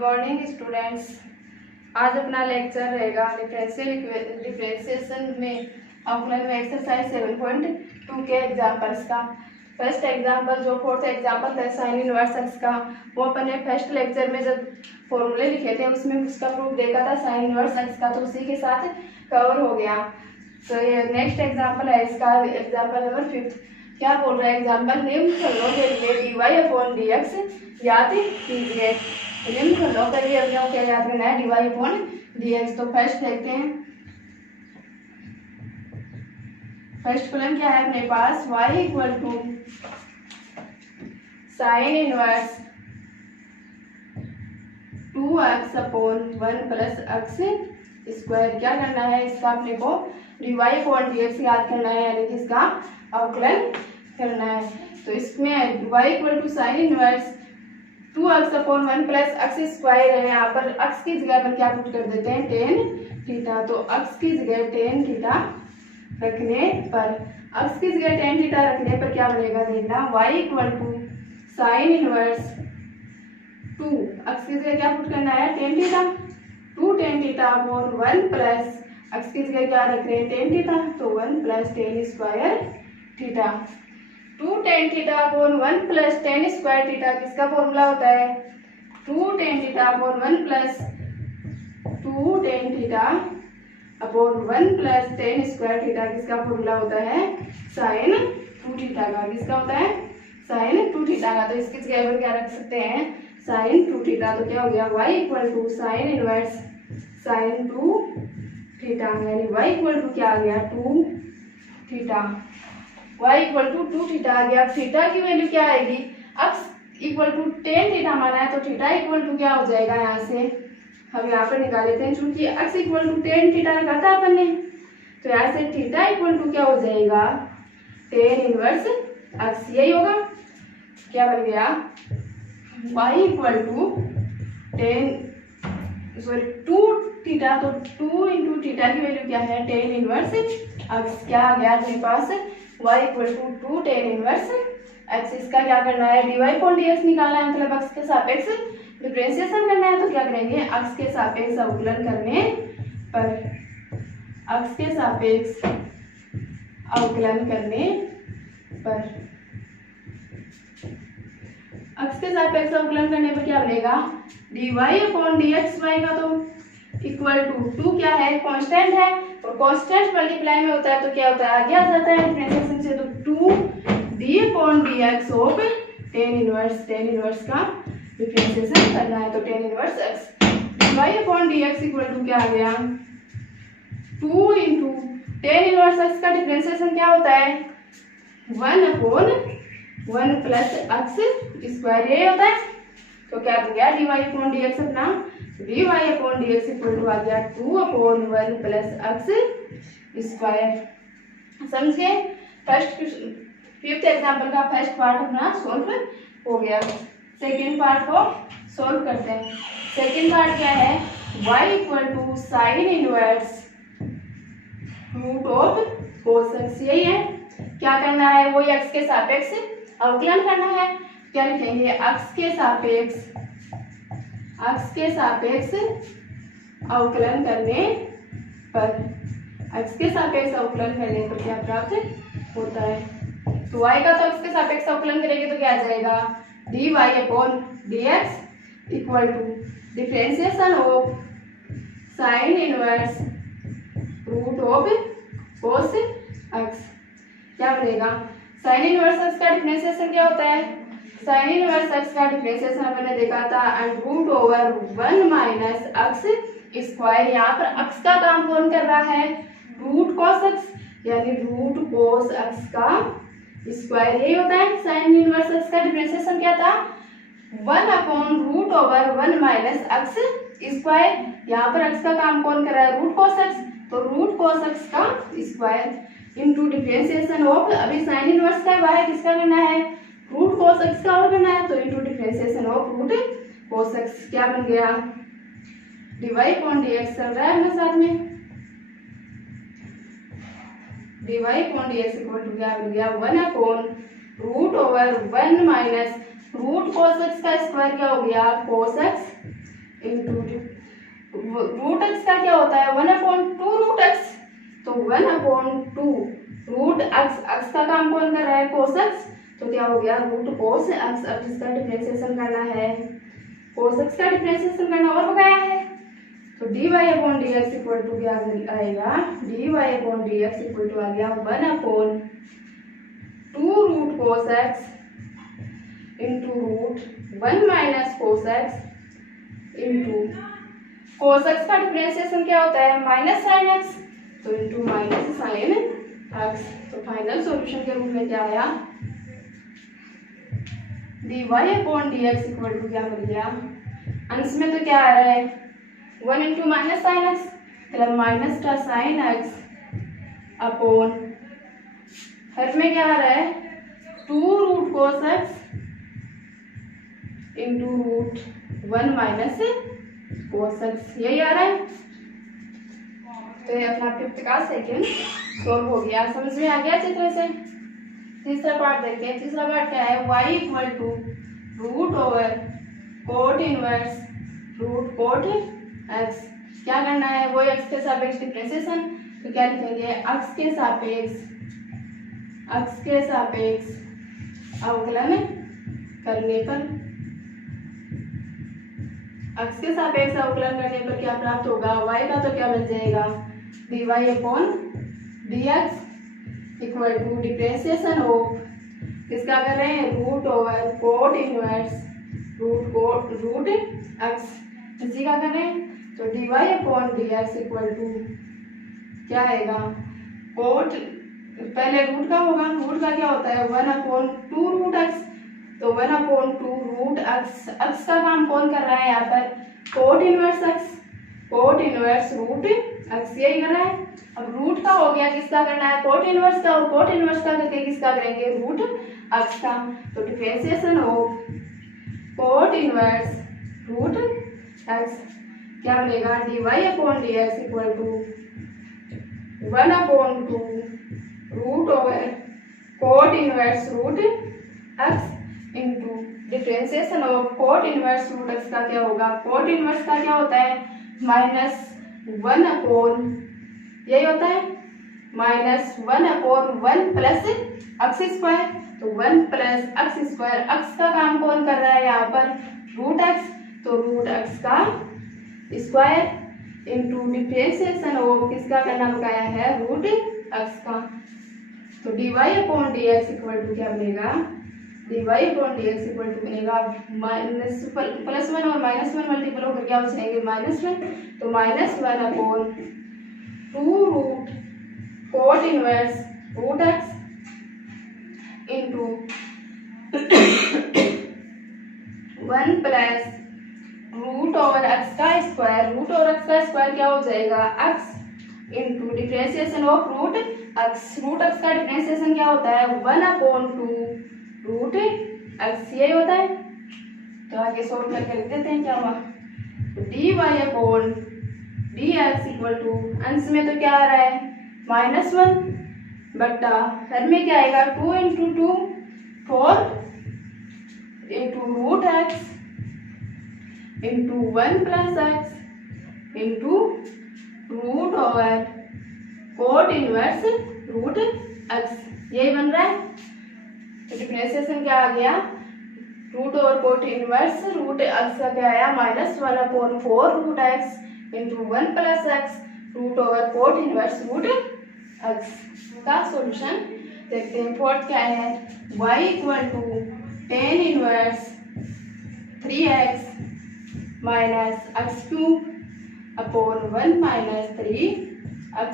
Morning students. आज अपना lecture रहेगा डिफरेंशिएशन में अवकलन में एक्सरसाइज 7.2 के एग्जाम्पल्स का। फर्स्ट एग्जाम्पल जो फोर्थ एग्जाम्पल है साइन इनवर्स एक्स का, वो अपने फर्स्ट लेक्चर में जब फॉर्मूले लिखे थे उसमें उसका प्रूफ देखा था साइन इनवर्स एक्स का, तो उसी के साथ कवर हो गया। तो ये नेक्स्ट एग्जाम्पल है इसका, एग्जाम्पल नंबर 5। क्या बोल रहा है एग्जाम्पल, निम्न फलों के लिए dy/dx याद कीजिए। निम्न फलों के लिए क्या याद करना है, dy/dx। तो फर्स्ट देखते हैं, फर्स्ट फलन क्या है अपने पास, y equal to sine inverse 2x/1 + x square. क्या करना है इसका, अपने को dy/dx याद करना है, यानी कि इसका अवकलन करना है। तो इसमें y equal to sine inverse 2x/1 + x square है। यहाँ पर x की जगह पर क्या पुट कर देते हैं, tan थीटा। तो x की जगह tan थीटा रखने पर, x की जगह tan थीटा रखने पर क्या बनेगा देखना, y equal to sine inverse 2, x की जगह क्या पुट करना है, tan थीटा, 2 tan थीटा/1 प्लस x की जगह क्या रख रहे हैं, tan थीटा, तो 1 + tan square theta. 2 tan थीटा/1 + tan square theta किसका फॉर्मूला होता है, 2 tan थीटा/1 + 2 tan थीटा/1 + tan square theta किसका फॉर्मूला होता है, साइन 2 थीटा का। किसका होता है, साइन 2 थीटा का। तो इसकी जगह पर क्या रख सकते हैं, साइन 2 थीटा। तो क्या हो गया, y equal to sine inverse sine 2 theta, यानी y इक्वल टू क्या आ गया, 2 theta. y equal to 2 theta आ गया। थीटा की वैल्यू क्या आएगी, x equal to tan theta माना है, तो थीटा इक्वल टू क्या हो जाएगा, यहाँ से हम यहाँ पर निकाल लेते हैं, चूंकि x equal to tan theta रखा था अपन ने, तो यहाँ से थीटा इक्वल टू क्या हो जाएगा, tan इनवर्स x। यही होगा, क्या बन गया, y इक्वल टू 2 थीटा, तो 2 × थीटा की वैल्यू क्या है, tan इनवर्स x। क्या आ गया अपने पास, y equal to 2 tan inverse x। इसका क्या करना है, dy/dx निकालना है, मतलब x के सापेक्ष डिफरेंशिएशन करना है। तो क्या करेंगे, x के सापेक्ष अवकलन करने पर, x के सापेक्ष अवकलन करने पर, x के सापेक्ष अवकलन करने पर क्या बनेगा, dy/dx y का तो इक्वल टू 2 क्या है, कांस्टेंट है, और कांस्टेंट मल्टीप्लाई में होता है तो क्या होता है, आगे आ जाता है डिफरेंशिएशन से। तो 2d/dx ऑफ tan इनवर्स का डिफरेंशिएशन करना है, तो tan inverse x। dy/dx equal to क्या आ गया, 2 × tan इनवर्स x का डिफरेंशिएशन क्या होता है, 1/1 + x स्क्वायर, ये होता है। तो क्या बन गया, dy/dx अपना dy/dx इक्वल टू आ गया 2/1 + x स्क्वायर। समझिए, फिफ्थ एग्जाम्पल का फर्स्ट पार्ट अपना सोल्व हो गया। सेकेंड पार्ट को सोल्व करते हैं। सेकेंड पार्ट क्या है, y equal to sine inverse cos x। यही है, क्या करना है, वो x के सापेक्ष अवकलन करना है। क्या लिखेंगे, x के सापेक्ष अवकलन करने पर, x के सापेक्ष अवकलन करने पर क्या प्राप्त होता है। तो y का तो x के सापेक्ष अवकलन करेंगे तो क्या आ जाएगा, dy/dx equal to differentiation of sine inverse √cos x। क्या बनेगा, साइन इनवर्स x का डिफरेंशिएशन क्या होता है, साइन इनवर्स x का डिफरेंशिएशन अपन ने देखा था √1 - x स्क्वायर। यहाँ पर x का काम कौन कर रहा है, √cos x, यानी √cos x का स्क्वायर। यही होता है, साइन इनवर्स x का डिफरेंशिएशन क्या था, 1/√1 - x स्क्वायर। यहाँ पर x का काम कौन कर रहा है, √cos x, तो √cos x का स्क्वायर इनटू डिफरेंशिएशन ऑफ, अभी साइन इनवर्स का y किसका करना है, √cos x का और करना है, तो into differentiation of √cos x। क्या बन गया, dy/dx चल रहा है हमें साथ में, dy/dx इक्वल टू क्या बन गया, 1/√1 - √cos x का स्क्वायर क्या हो गया, cos x into root x का क्या होता है 1/2 रूट एक्स, तो 1/2 रूट एक्स का काम कौन कर रहा है कोस एक्स, तो क्या हो गया रूट कोस एक्स। अब जिसका डिफरेंशिएशन करना है कोस एक्स का डिफरेंशिएशन करना और बकाया है, तो dy/dx इक्वल टू क्या आएगा dy/dx इक्वल टू आ गया 1/2 root cos x into root 1 minus cos x into cos x का डिफरेंशिएशन क्या होता है माइनस साइन एक्स, तो इंटू माइनस साइन एक्स। तो फाइनल सॉल्यूशन के रूप में क्या आया dy/dx इक्वल टू क्या मिल गया, अंश में तो क्या आ रहा है 1 इंटू माइनस साइन एक्स, मतलब माइनस का साइन एक्स अपॉन हर में क्या आ रहा है 2 root cos x into root 1 minus cos x, यही आ रहा है। तो ये अपना 5th का सेकेंड सॉल्व हो गया, समझ में आ गया अच्छी तरह से। तीसरा पार्ट देखते हैं। तीसरा पार्ट क्या है y equal to root over cot inverse root cot x. क्या करना है वो एक्स के सापेक्ष डिफरेंशिएशन, तो क्या लिखेंगे एक्स के सापेक्ष अवकलन करने पर एक्स के सापेक्ष अवकलन करने पर क्या प्राप्त होगा y का तो क्या बन जाएगा dy/dx equal to differentiation of किसका कर रहे हैं root over cot inverse root x, इसी का कर रहे हैं। तो dy/dx इक्वल टू क्या आएगा कोट, पहले रूट का होगा, रूट का क्या होता है 1/2 रूट एक्स, तो 1/2 रूट एक्स। एक्स का काम कौन कर रहा है यहाँ पर cot inverse x, cot inverse root x, यही कर रहा है। अब रूट का हो गया, किसका करना है कोट इनवर्स का, और कोट इनवर्स का करके किसका करेंगे रूट एक्स का। तो differentiation of cot inverse root x क्या बनेगा dy/dx equal to 1/2 root over cot inverse root x into differentiation of cot inverse root x का क्या होगा, कोट इनवर्स का क्या होता है -1/, यही होता है -1/1 प्लस एक्स स्क्वायर, तो 1 प्लस एक्स स्क्वायर। एक्स का काम कौन कर रहा है यहाँ पर रूट एक्स, तो रूट एक्स का स्क्वायर इंटू डिफरेंशिएशन ऑफ किसका करना बकाया है रूट एक्स का। तो dy/dx इक्वल टू क्या बनेगा dy/dx इक्वल टू बनेगा +1 और -1 मल्टीपल होकर क्या बचेंगे -1, तो -1/2 root cot inverse root x into 1 plus root over x का स्क्वायर, रूट ओवर एक्स का स्क्वायर क्या हो जाएगा x into differentiation of root x. Root x का डिफरेंशिएशन क्या होता है 1/2 रूट एक्स, यही होता है। तो आगे सोल्व करके लिख देते हैं क्या हुआ, तो dy/dx इक्वल टू अंश में तो क्या आ रहा है -1 बट्टा हर में क्या आएगा 2 into 2 4 into root x into 1 plus x into root over cot inverse root x, यही बन रहा है। तो डिफरेंशिएशन क्या आ गया root over cot inverse root x का क्या आया -1/4 root x into 1 plus x root over cot inverse root x का सॉल्यूशन देखते हैं। फोर्थ क्या है y equal to tan inverse 3x minus x cube upon 1 minus 3x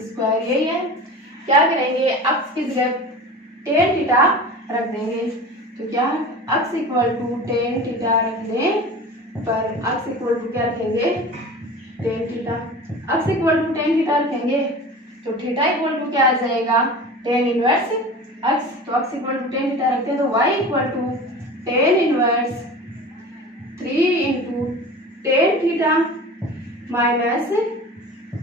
square, यही है। क्या करेंगे x की जगह tan थीटा रख देंगे, तो क्या x equal to tan theta रखने पर x इक्वल टू क्या रखेंगे tan theta, x equal to tan theta रखेंगे तो थीटा इक्वल टू क्या आ जाएगा tan इनवर्स x, तो x equal to tan theta रखते हैं तो y equal to tan inverse 3 into tan theta minus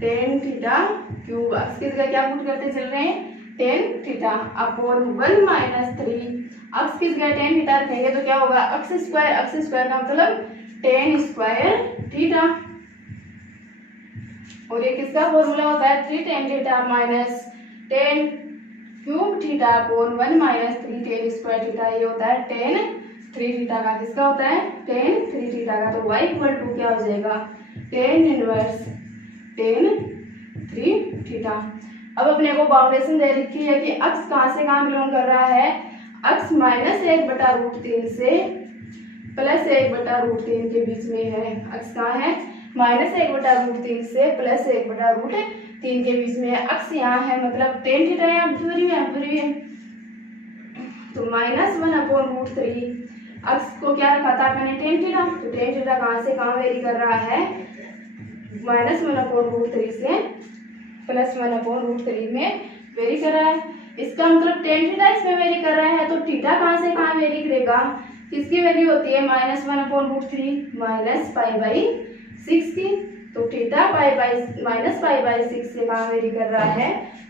tan theta cube, x की जगह क्या पुट करते चल रहे हैं tan theta upon 1 minus 3, x की जगह tan थीटा रखेंगे तो क्या होगा x स्क्वायर का मतलब tan स्क्वायर थीटा। और ये किसका फॉर्मूला होता है 3 tan theta minus tan cube theta upon 1 minus 3 tan square theta. ये होता है tan 3 थीटा का। किसका होता है tan 3 थीटा का। तो y इक्वल टू क्या हो जाएगा tan इनवर्स tan 3 थीटा। अब अपने को बाउंडेशन दे रखी है कि अक्स कहाँ से कहाँ बिलोंग कर रहा है। अक्स -1/√3 से +1/√3 के बीच में है। अक्स कहाँ है -1/√3 से +1/√3 के बीच में है। अक्स यहाँ है मतलब tan थीटा यहाँ दूरी है तो -1/√3। अक्स को क्या रखा था मैंने tan थीटा। तो tan थीटा कहाँ से कहाँ वेरी कर रहा है -1/√3 से +1/√3 में वेरी कर रहा है। इसका मतलब tan थीटा इसमें वेरी कर रहा है तो थीटा कहाँ से कहाँ वेरी करेगा। किसकी वैल्यू होती है -1/√3 -π/6 की। तो थीटा -π/6 से कहाँ वेरी कर रहा है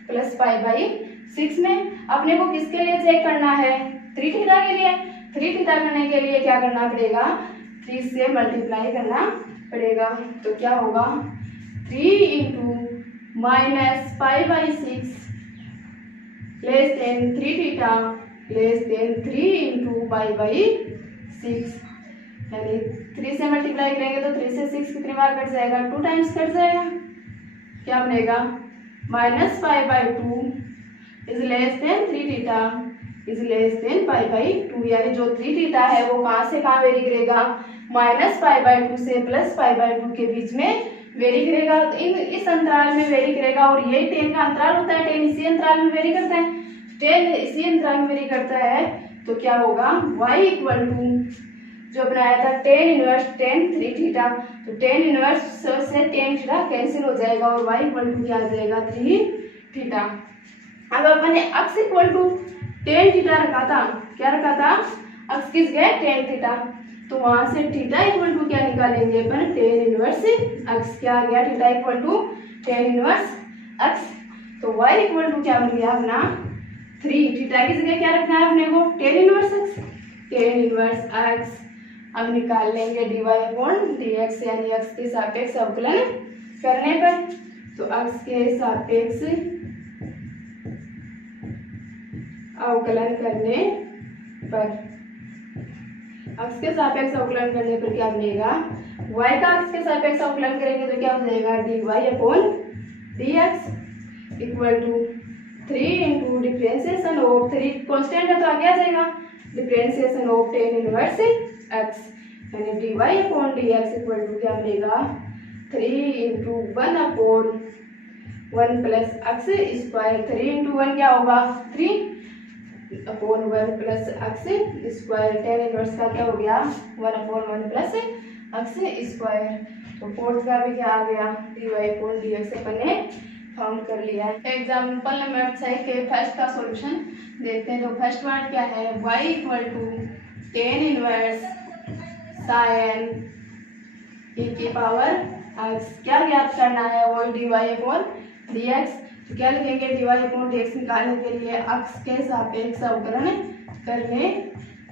+π/6 में। अपने को किसके लिए चेक करना है 3 थीटा के लिए। 3 थीटा करने के लिए क्या करना पड़ेगा 3 से मल्टीप्लाई करना पड़ेगा। तो क्या होगा 3 into -π/6 less than 3 theta less than 3 into π/6। यानी 3 से मल्टीप्लाई करेंगे तो 3 से 6 कितनी बार कट जाएगा 2 टाइम्स कट जाएगा। क्या बनेगा -π/2 is less than 3 theta is less than π/2। यानी जो 3 थीटा है वो कहाँ से कहाँ वेरी करेगा -π/2 से +π/2 के बीच में वेरी करेगा। तो इस अंतराल में वेरी करेगा और यही tan का अंतराल होता है। tan इसी अंतराल में वेरी करता है। tan इसी अंतराल में वेरी करता है तो क्या होगा y इक्वल टू जो बनाया था tan इनवर्स tan 3 थीटा। तो tan इनवर्स से tan थीटा कैंसिल हो जाएगा और y इक्वल टू क्या आ जाएगा 3 थीटा। अब अपन ने x equal to tan theta रखा था। क्या रखा था x किस गए tan थीटा। तो वहां से थीटा इक्वल टू क्या निकालेंगे अपन tan इनवर्स x। क्या आ गया theta equal to tan inverse x। तो y इक्वल टू क्या बन गया अपना 3। थीटा की जगह क्या रखना है अपने को tan inverse x। tan inverse x अब निकाल लेंगे dy/dx यानी x के सापेक्ष अवकलन करने पर। तो x के सापेक्ष अवकलन करने पर x के सापेक्ष अवकलन करने पर क्या बनेगा y का x के सापेक्ष अवकलन करेंगे तो क्या हो जाएगा dy/dx equal to 3 into differentiation of 3 constant है तो आगे आ जाएगा differentiation of tan inverse x यानी dy/dx इक्वल टू क्या बनेगा 3 into 1/1 plus x square. 3 into 1 क्या होगा 3/1 plus x square. tan inverse का क्या हो गया 1/1 प्लस x स्क्वायर। तो फोर्थ का भी क्या आ गया dy/dx अपन ने फाउंड कर लिया है। एग्जाम्पल नंबर 6 के फर्स्ट का सॉल्यूशन देखते हैं। तो फर्स्ट वन क्या है y equal to tan inverse sin e की पावर x। क्या ज्ञात करना है वो dy/dx। तो क्या लिखेंगे dy/dx निकालने के लिए x के सापेक्ष अवकलन करने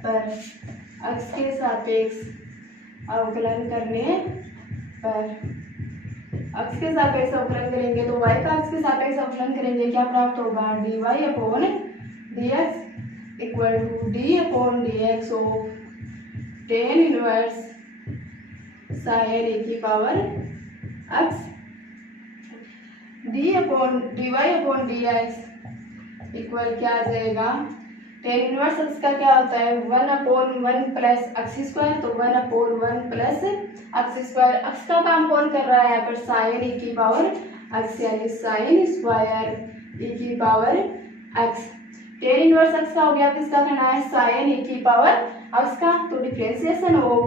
पर x के सापेक्ष अवकलन करने पर x के सापेक्ष अवकलन करेंगे तो y का x के सापेक्ष अवकलन करेंगे क्या प्राप्त होगा dy/dx equal to d/dx of tan inverse sin e की पावर x। dy/dx इक्वल क्या आ जाएगा tan इनवर्स x का क्या होता है 1/1 प्लस x स्क्वायर। तो 1/1 प्लस x स्क्वायर। x का काम कौन कर रहा है यहाँ पर sin e की पावर x यानी sin स्क्वायर e की power x। tan inverse x का हो गया किसका करना है sin e की पावर x का। तो डिफरेंशिएशन ऑफ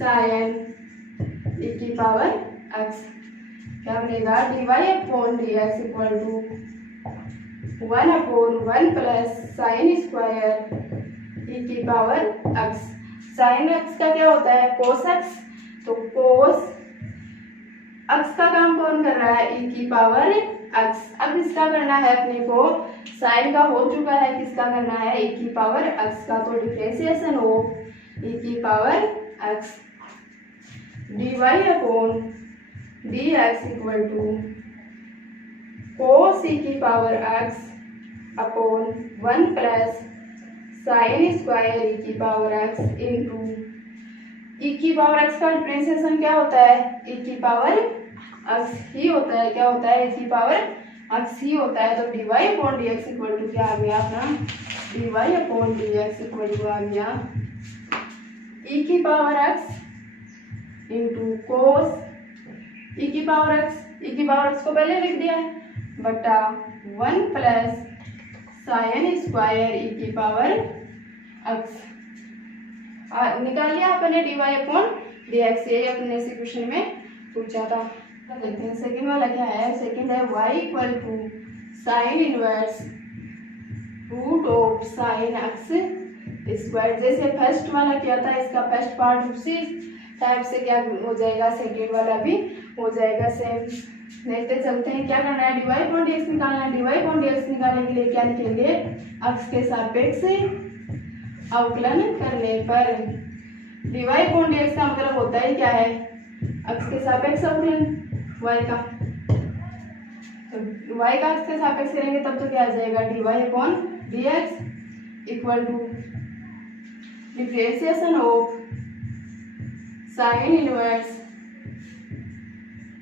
sin e की पावर x क्या बनेगा dy/dx equal to 1/1 plus sin square e की पावर x। sin x का क्या होता है cos x। तो cos x का काम कौन कर रहा है e की पावर x। अब इसका करना है अपने को sin का हो चुका है किसका करना है e की पावर x का। तो डिफरेंशिएशन ऑफ e की power x dy upon dx equal to cos e की power x upon 1 plus sine square e की पावर x इंटू e की पावर x का डिफरेंशिएशन क्या होता है, e की पावर x ही होता है। क्या होता है, e की पावर x ही होता है। तो dy upon dx equal to क्या आ गया अपना, dy upon dx equal to आ गया e की power x into cos e की पावर x को पहले लिख दिया है बटा 1 प्लस साइन स्क्वायर e की पावर x निकाल लिया अपने dy अपॉन dx। ये अपने से क्वेश्चन में पूछा था। देखते हैं सेकंड वाला क्या है। सेकंड है y equal to sine inverse root of sine x square. जैसे फर्स्ट वाला किया था, इसका फर्स्ट पार्ट उसी टाइप से क्या हो जाएगा, सेकंड वाला भी हो जाएगा सेम। देखते चलते हैं क्या करना है, dy अपॉन dx निकालना है। dy अपॉन dx निकालने के लिए क्या लिखेंगे, x के सापेक्ष अवकलन करने पर। dy अपॉन dx का मतलब होता है क्या है, x के सापेक्ष अवकलन y का। तो y का x के सापेक्ष करेंगे तब तो क्या आ जाएगा, dy upon dx equal to differentiation of sine inverse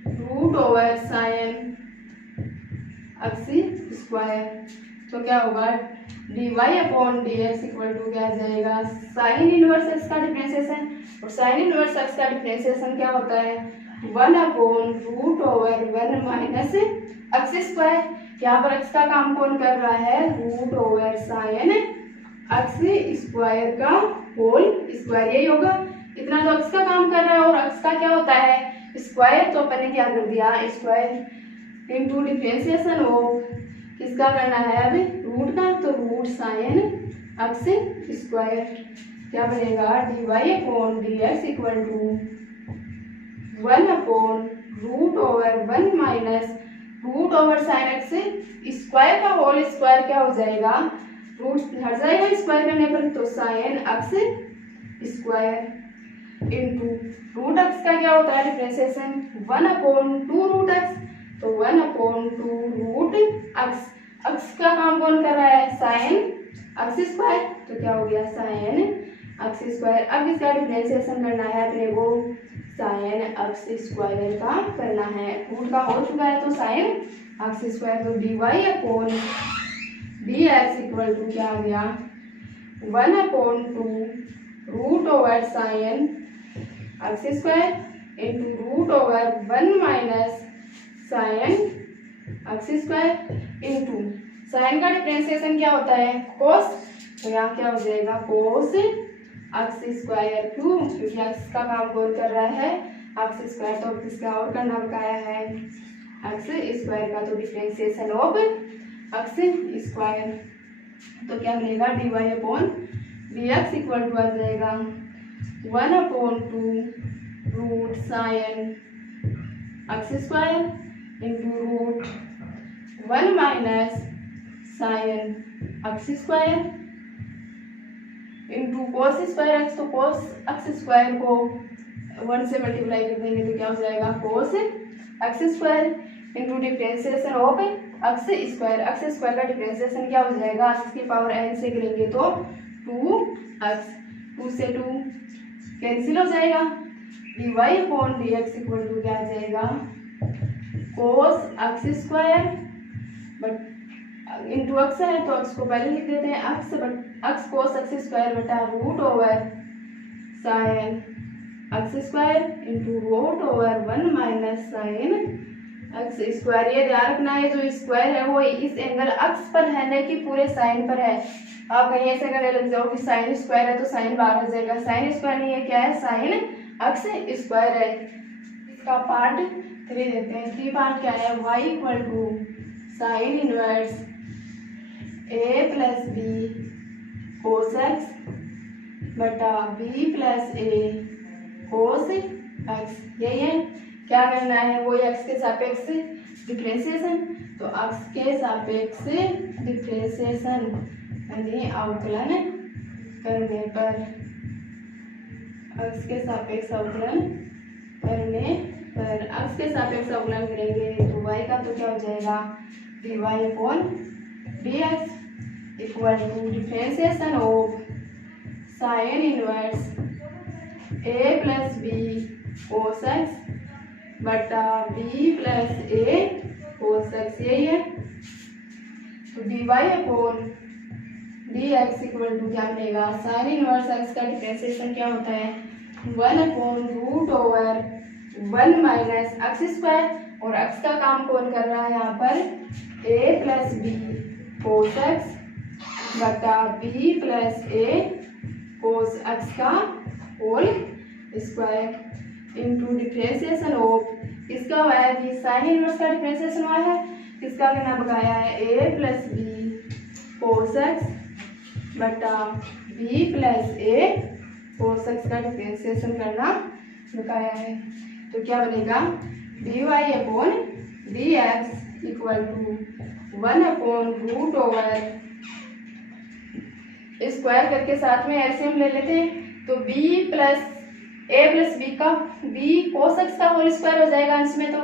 root over sine x square. तो क्या होगा, dy upon dx equal to क्या आ जाएगा, साइन इनवर्स x का डिफरेंशिएशन। और साइन इनवर्स x का डिफरेंशिएशन क्या होता है, 1 upon root over 1 minus x square. यहाँ पर x का काम कौन कर रहा है, root over sine x square का होल स्क्वायर, यही होगा। इतना तो x का काम कर रहा है और x का क्या होता है, स्क्वायर। तो अपन ने क्या कर दिया, स्क्वायर इंटू डिफरेंशिएशन ऑफ किसका करना है अभी, रूट का। तो रूट साइन x स्क्वायर क्या बनेगा, dy upon dx equal to 1 upon root over 1 minus root over sine x square का होल स्क्वायर क्या हो जाएगा, रूट हट जाएगा स्क्वायर करने पर, तो sine x square into root x का क्या होता है डिफरेंशिएशन, 1 अपॉन 2 रूट x। तो 1 अपॉन 2 रूट x का काम कौन कर रहा है, साइन x स्क्वायर। तो क्या हो गया, साइन x स्क्वायर। अब इसका डिफरेंशिएशन करना है अपने को, साइन x स्क्वायर का करना है। रूट का हो चुका है तो साइन x स्क्वायर। तो dy upon dx equal to क्या आ गया, 1 upon 2 root over sine x square into root over 1 minus sine x square into sine का डिफरेंशिएशन क्या होता है, कोस। तो यहाँ क्या हो जाएगा, कोस x स्क्वायर। क्यों, क्योंकि x का काम कौन कर रहा है, x स्क्वायर। तो किसका और करना बकाया है, x स्क्वायर का। तो डिफरेंशिएशन ऑफ x स्क्वायर। तो क्या मिलेगा, dy upon dx equal to आ जाएगा 1 upon 2 root sine x square into root 1 minus sine x square into cos square x। तो कोस x स्क्वायर को 1 से मल्टीप्लाई कर देंगे तो क्या हो जाएगा, cos x square into differentiation of x square. x square का डिफरेंशिएशन क्या हो जाएगा, x की पावर n से करेंगे तो 2x, 2 से 2 कैंसिल हो जाएगा। dy upon dx equal to क्या आ जाएगा, कोस x स्क्वायर बट इंटू x है तो x को पहले लिख देते हैं, x कोस x स्क्वायर बटा root over sine x square into root over 1 minus sine x square. ये ध्यान रखना है, जो स्क्वायर है वो इस एंगल x पर है, न कि पूरे साइन पर है। आप कहीं ऐसे करने लग जाओ कि साइन स्क्वायर है तो साइन बाहर आ जाएगा, साइन स्क्वायर नहीं है, क्या है, साइन x स्क्वायर है। इसका पार्ट 3 देते हैं। 3 पार्ट क्या है, y equal to sine inverse a plus b cos x बटा b plus a cos x। यही है, क्या करना है, वो x के सापेक्ष डिफरेंशिएशन। तो x के सापेक्ष डिफरेंशिएशन यानी अवकलन करने पर, x के सापेक्ष अवकलन सापेक्ष अवकलन करेंगे तो y का तो क्या हो जाएगा dy upon dx equal to differentiation of sine inverse a plus b cos x बटा b plus a cos x, यही है। तो dy upon dx equal to क्या बनेगा साइन इनवर्स एक्स का डिफरेंशिएशन क्या होता है 1/√1 माइनस एक्स स्क्वायर, और एक्स का काम कौन कर रहा है यहाँ पर a plus b cos x बटा b plus a cos x का whole square into differentiation of किसका हुआ है कि साइन इनवर्स का डिफरेंशिएशन हुआ है, किसका करना बकाया है a plus b cos x बटा b plus a cos x का डिफरेंशिएशन करना बकाया है। तो क्या बनेगा dy upon dx equal to 1/√, square करके साथ में एलसीएम ले लेते हैं तो b plus a plus b का b कोस एक्स का होल स्क्वायर हो जाएगा अंश में, तो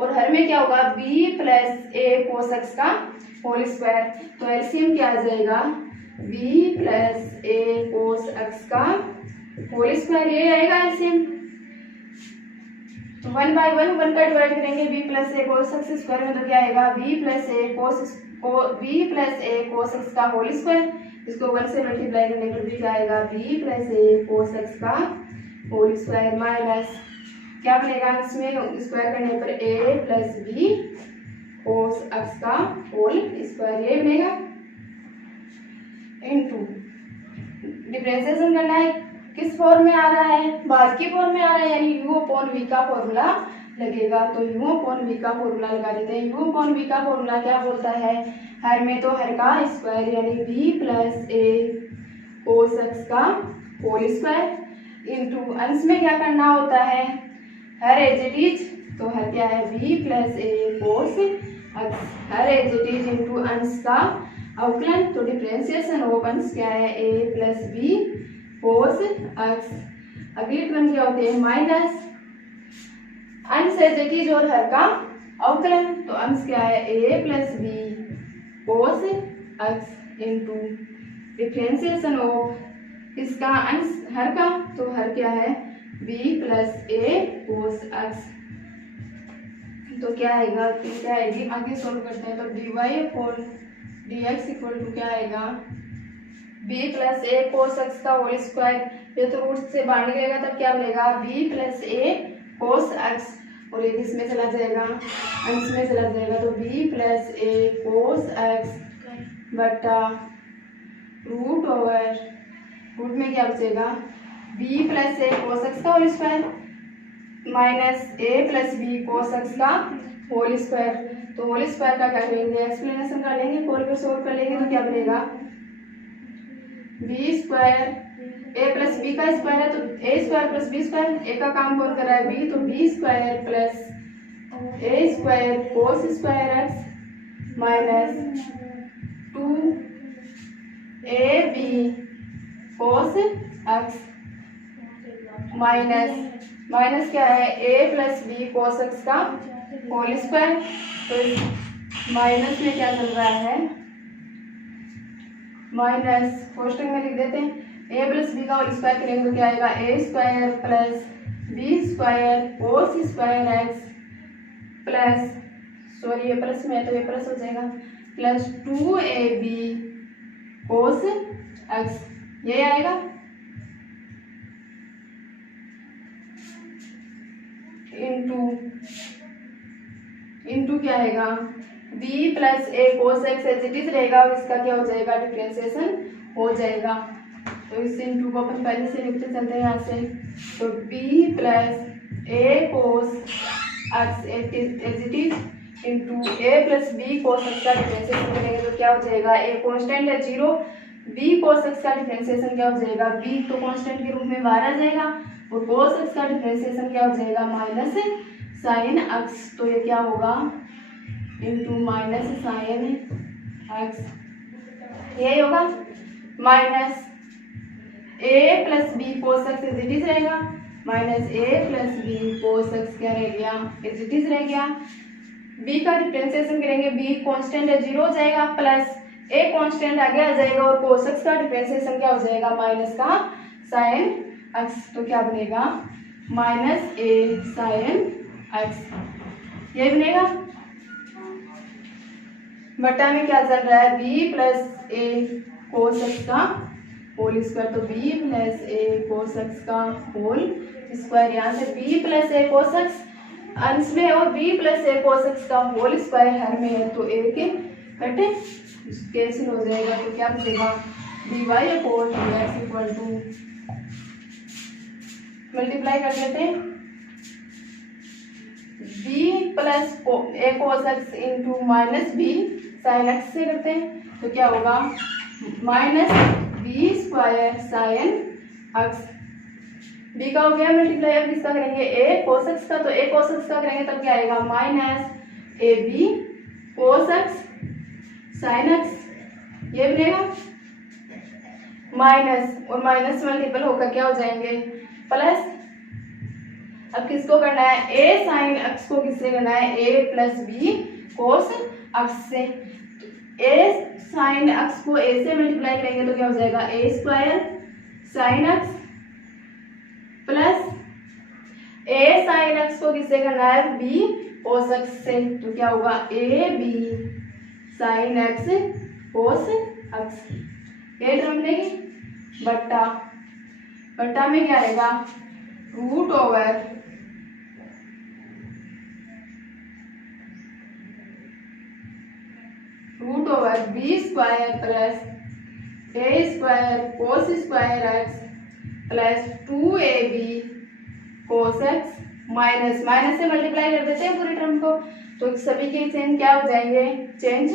और हर में क्या होगा b plus a cos x का होल स्क्वायर, तो एलसीएम क्या आ जाएगा b plus a cos x का होल स्क्वायर, ये आएगा एलसीएम। तो 1/1 1 का डिवाइड करेंगे b plus a cos x square में, तो क्या आएगा b plus a cos x का होल स्क्वायर, इसको 1 से मल्टीप्लाई करने पर भी क्या आएगा b plus a cos x का होल स्क्वायर माइनस क्या बनेगा इसमें स्क्वायर करने पर a plus b cos x का होल स्क्वायर, ये बनेगा इनटू डिफरेंशिएशन करना है किस फॉर्म में आ रहा है भाग की फॉर्म में आ रहा है, यानी u अपॉन v का फॉर्मूला लगेगा। तो u अपॉन v का फॉर्मूला लगा देते हैं। u अपॉन v का फॉर्मूला क्या बोलता है हर में तो हर का स्क्वायर यानी b plus a cos x का होल स्क्वायर इंटू अंश में क्या करना होता है हर एज इट इज, तो हर क्या है b plus a cos x, हर एज इट इज इंटू अंश का अवकलन, तो डिफरेंशिएशन ऑफ अंश क्या है a plus b cos x. अगली टर्म क्या होते हैं माइनस अंश एज इट इज और हर का अवकलन, तो अंश क्या है a plus b cos x into differentiation of इसका अंश हर का, तो हर क्या है b plus a cos x. तो क्या आएगा क्या आएगी आगे सोल्व करते हैं, तो dy upon dx equal to क्या आएगा b plus a cos x का होल स्क्वायर, ये तो रूट से बाहर निकलेगा तब क्या बनेगा b plus a cos x, और ये किसमें चला जाएगा अंश में चला जाएगा, तो b plus a cos x बटा रूट में क्या बचेगा b plus a cos x का whole square minus a plus b cos x का होल स्क्वायर। तो होल स्क्वायर का क्या करेंगे एक्सप्लेनेशन कर लेंगे, खोल कर सोल्व कर लेंगे, तो क्या बनेगा b square a plus b का स्क्वायर है तो a square plus b square, a का काम कौन कर रहा है b, तो b square plus a square cos square x minus 2ab cos x minus क्या है a plus b cos x का होल स्क्वायर, तो माइनस में क्या चल रहा है माइनस कोष्टक में लिख देते हैं a प्लस बी का होल स्क्वायर करेंगे तो क्या आएगा a square plus b square cos square x plus sorry ये प्लस में है तो ये प्लस हो जाएगा प्लस 2ab कोस एक्स, ये आएगा इंटू क्या आएगा b plus a cos x as it is रहेगा और इसका क्या हो जाएगा डिफरेंशिएशन हो जाएगा। तो इस इंटू को अपन पहले से लिखते चलते हैं यहाँ से, तो b plus a cos x as it is into a plus b cos x का डिफरेंशिएशन करेंगे तो क्या हो जाएगा a कांस्टेंट है 0, b कोस एक्स का डिफरेंशिएशन क्या हो जाएगा b तो कांस्टेंट के रूप में बाहर आ जाएगा और कोस एक्स का डिफरेंशिएशन क्या हो जाएगा माइनस साइन एक्स, तो ये क्या होगा इंटू माइनस साइन एक्स, ये होगा minus a plus b cos x is it is रहेगा minus a plus b cos x क्या रहेगा गया, एज इट इज रह गया। बी का डिफरेंशिएशन करेंगे, बी कांस्टेंट है 0 हो जाएगा, प्लस ए कांस्टेंट आगे आ जाएगा और cos x का डिफरेंशिएशन क्या हो जाएगा, माइनस का sin x, तो क्या बनेगा माइनस ए sin x, ये बनेगा। बटा में क्या चल रहा है, b plus a cos x का होल स्क्वायर, तो b plus a cos x का होल स्क्वायर, यहाँ से b plus a cos x अंश में और b plus a cos x का होल स्क्वायर हर में है, तो ए के कटे कैंसिल हो जाएगा, तो क्या बचेगा dy upon dx equal to, multiply कर देते हैं, b plus a cos x into minus b sine x से करते हैं, तो क्या होगा minus b square sine x, b का हो गया मल्टीप्लाई। अब किसका करेंगे, a cos x का, तो a cos x का करेंगे तब क्या आएगा minus a b cos x sine x, ये बनेगा माइनस और माइनस मल्टीपल होकर क्या हो जाएंगे प्लस। अब किसको करना है, a साइन x को किससे करना है, a plus b cos x से, तो a साइन x को a से मल्टीप्लाई करेंगे तो क्या हो जाएगा a square sine x plus a sine x को किससे करना है, b कोस x से, तो क्या होगा a b sine x cos x, ये टर्म बनेगी। बट्टा, बट्टा में क्या आएगा root over b square plus a square cos square x plus 2ab cos x, minus minus से मल्टीप्लाई कर देते हैं पूरे टर्म को, तो सभी के चेंज क्या हो जाएंगे, चेंज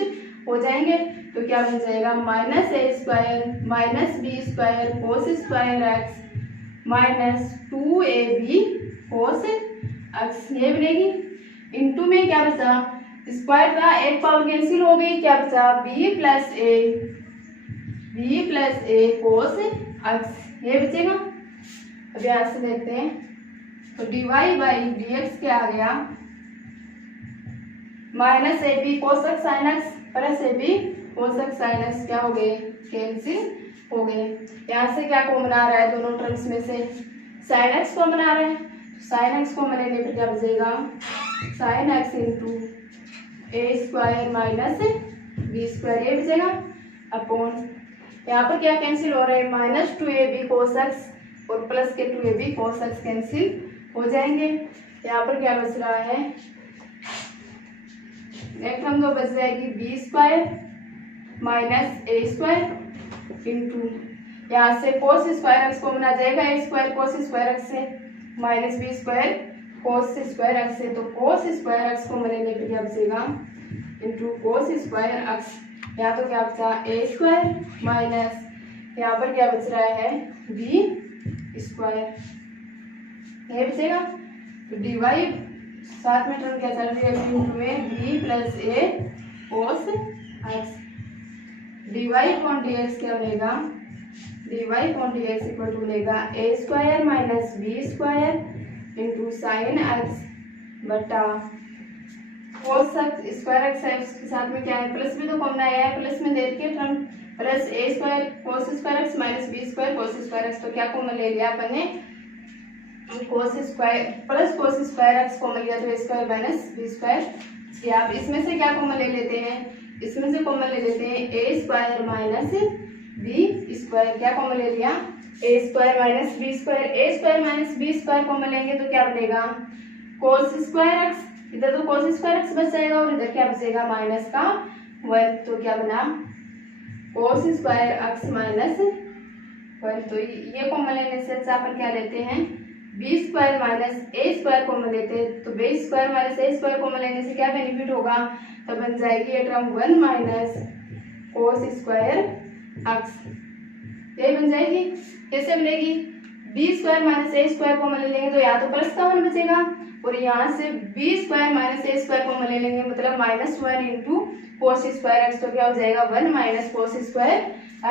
हो जाएंगे, तो क्या बन जाएगा minus a square minus b square cos square x minus 2ab cos x, ये बनेगी। इनटू में क्या बचा, स्क्वायर का एक पावर कैंसिल हो गई, क्या बचा b plus a cos x, ये बचेगा। अब यहाँ से देखते हैं, तो dy बाई डी एक्स क्या आ गया minus a b cos x sine x plus a b cos x sine x, क्या हो गए कैंसिल हो गए। यहाँ से क्या कॉमन आ रहा है, दोनों टर्म्स में से साइन एक्स कॉमन आ रहा है, साइन एक्स कॉमन लेने पर क्या बचेगा साइन एक्स इंटू ए स्क्वायर माइनस बी स्क्वायर, ये बचेगा अपॉन, यहाँ पर क्या कैंसिल हो रहा है माइनस 2ab कोस एक्स और प्लस के 2ab कोस एक्स कैंसिल हो जाएंगे। यहाँ पर क्या बच रहा है, एक टर्म तो बच जाएगी b square minus a square into, यहाँ से कोस स्क्वायर एक्स कॉमन आ जाएगा, a square cos square x से minus b square cos square x से, तो कोस स्क्वायर एक्स को लेने पर क्या बचेगा इंटू कोस स्क्वायर एक्स, यहाँ तो क्या बचा ए स्क्वायर माइनस यहाँ पर क्या बच रहा है बी स्क्वायर, ये बचेगा। तो डी वाई साथ में टर्म क्या चल रही है इंटू में b plus a cos x, d y upon d x क्या बनेगा, d y upon d x equal to बनेगा a square minus b square into sine x बटा कोस एक्स स्क्वायर एक्स के साथ में क्या है प्लस भी तो कॉमन आया है, प्लस में दे के term plus a square cos square x minus b square cos square x, तो क्या कॉमन ले लिया अपन ने cos square plus cos square x common लिया, तो a square minus b square. आप इसमें से क्या कॉमन ले लेते हैं, इसमें से कॉमन ले लेते हैं a square minus b square, क्या कॉमन ले लिया a square minus b square, a square minus b square common लेंगे तो क्या बनेगा कोस स्क्वायर एक्स, इधर तो कोस स्क्वायर एक्स बच जाएगा और इधर क्या बचेगा माइनस का 1, तो क्या बना कोस स्क्वायर एक्स माइनस 1, तो ये कॉमन लेने से अच्छा अपन क्या लेते हैं B square minus a square common लेते हैं, तो B square minus a square common लेने से क्या बेनिफिट होगा, तो बन जाएगी ये term 1 minus cos square x, ये बन जाएगी। कैसे बनेगी, B square minus a square common ले लेंगे तो या तो प्लस का 1 बचेगा और यहाँ से B square minus a square common ले लेंगे मतलब -1 इंटू कोस स्क्वायर एक्स, तो क्या हो जाएगा 1 माइनस कोस स्क्वायर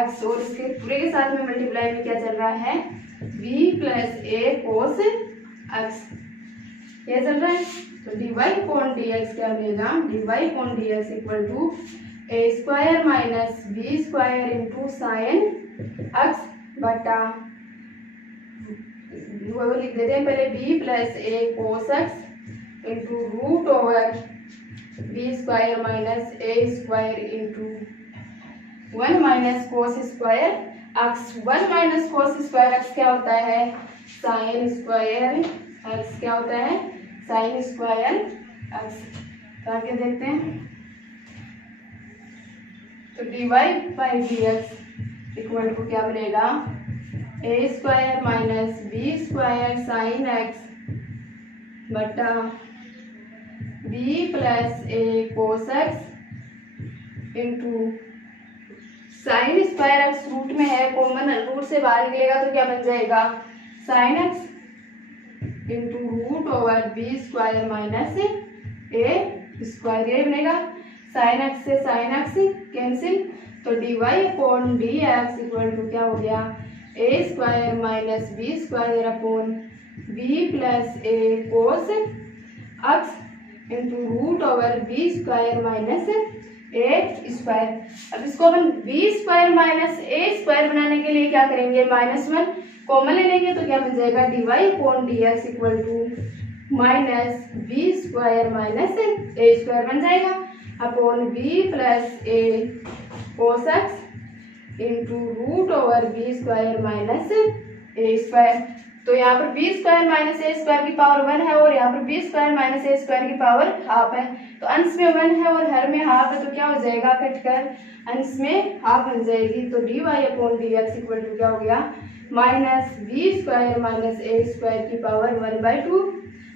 एक्स, और इसके पूरे के साथ में मल्टीप्लाई में क्या चल रहा है B plus a cos x, ये चल रहा है। तो dy अपॉन dx क्या बनेगा, dy upon dx equal to a square minus b square into sine x बटा, वो लिख देते हैं पहले b plus a cos x into root over b square minus a square into 1 minus cos square x। 1 minus cos square x क्या होता है, sine square x क्या होता है, साइन स्क्वायर x। तो आगे देखते हैं। तो dy by dx equal to क्या बनेगा, a square minus b square sine x बटा b plus a cos x into sine square x root में है, कॉमन रूट से बाहर निकलेगा तो क्या बन जाएगा, sine x into root over b square minus a square, ये बनेगा। साइन x से साइन x कैंसिल, तो dy upon dx equal to क्या हो गया, a square minus b square upon b plus a cos x into root over b square minus a square. अब इसको अपन b square minus a square बनाने के लिए क्या करेंगे, -1 कॉमन ले लेंगे तो क्या बन जाएगा, dy upon dx equal to minus b square minus a square बन जाएगा upon b plus a cos x into root over b square minus a square. तो यहाँ पर b square minus a square की पावर 1 है और यहाँ पर b square minus a square की पावर हाफ है। तो अंश में 1 है और हर में हाफ है, तो क्या हो जाएगा, कटकर अंश में हाफ बन जाएगी। तो dy upon dx equal to क्या हो गया, minus b square minus a square की power 1/2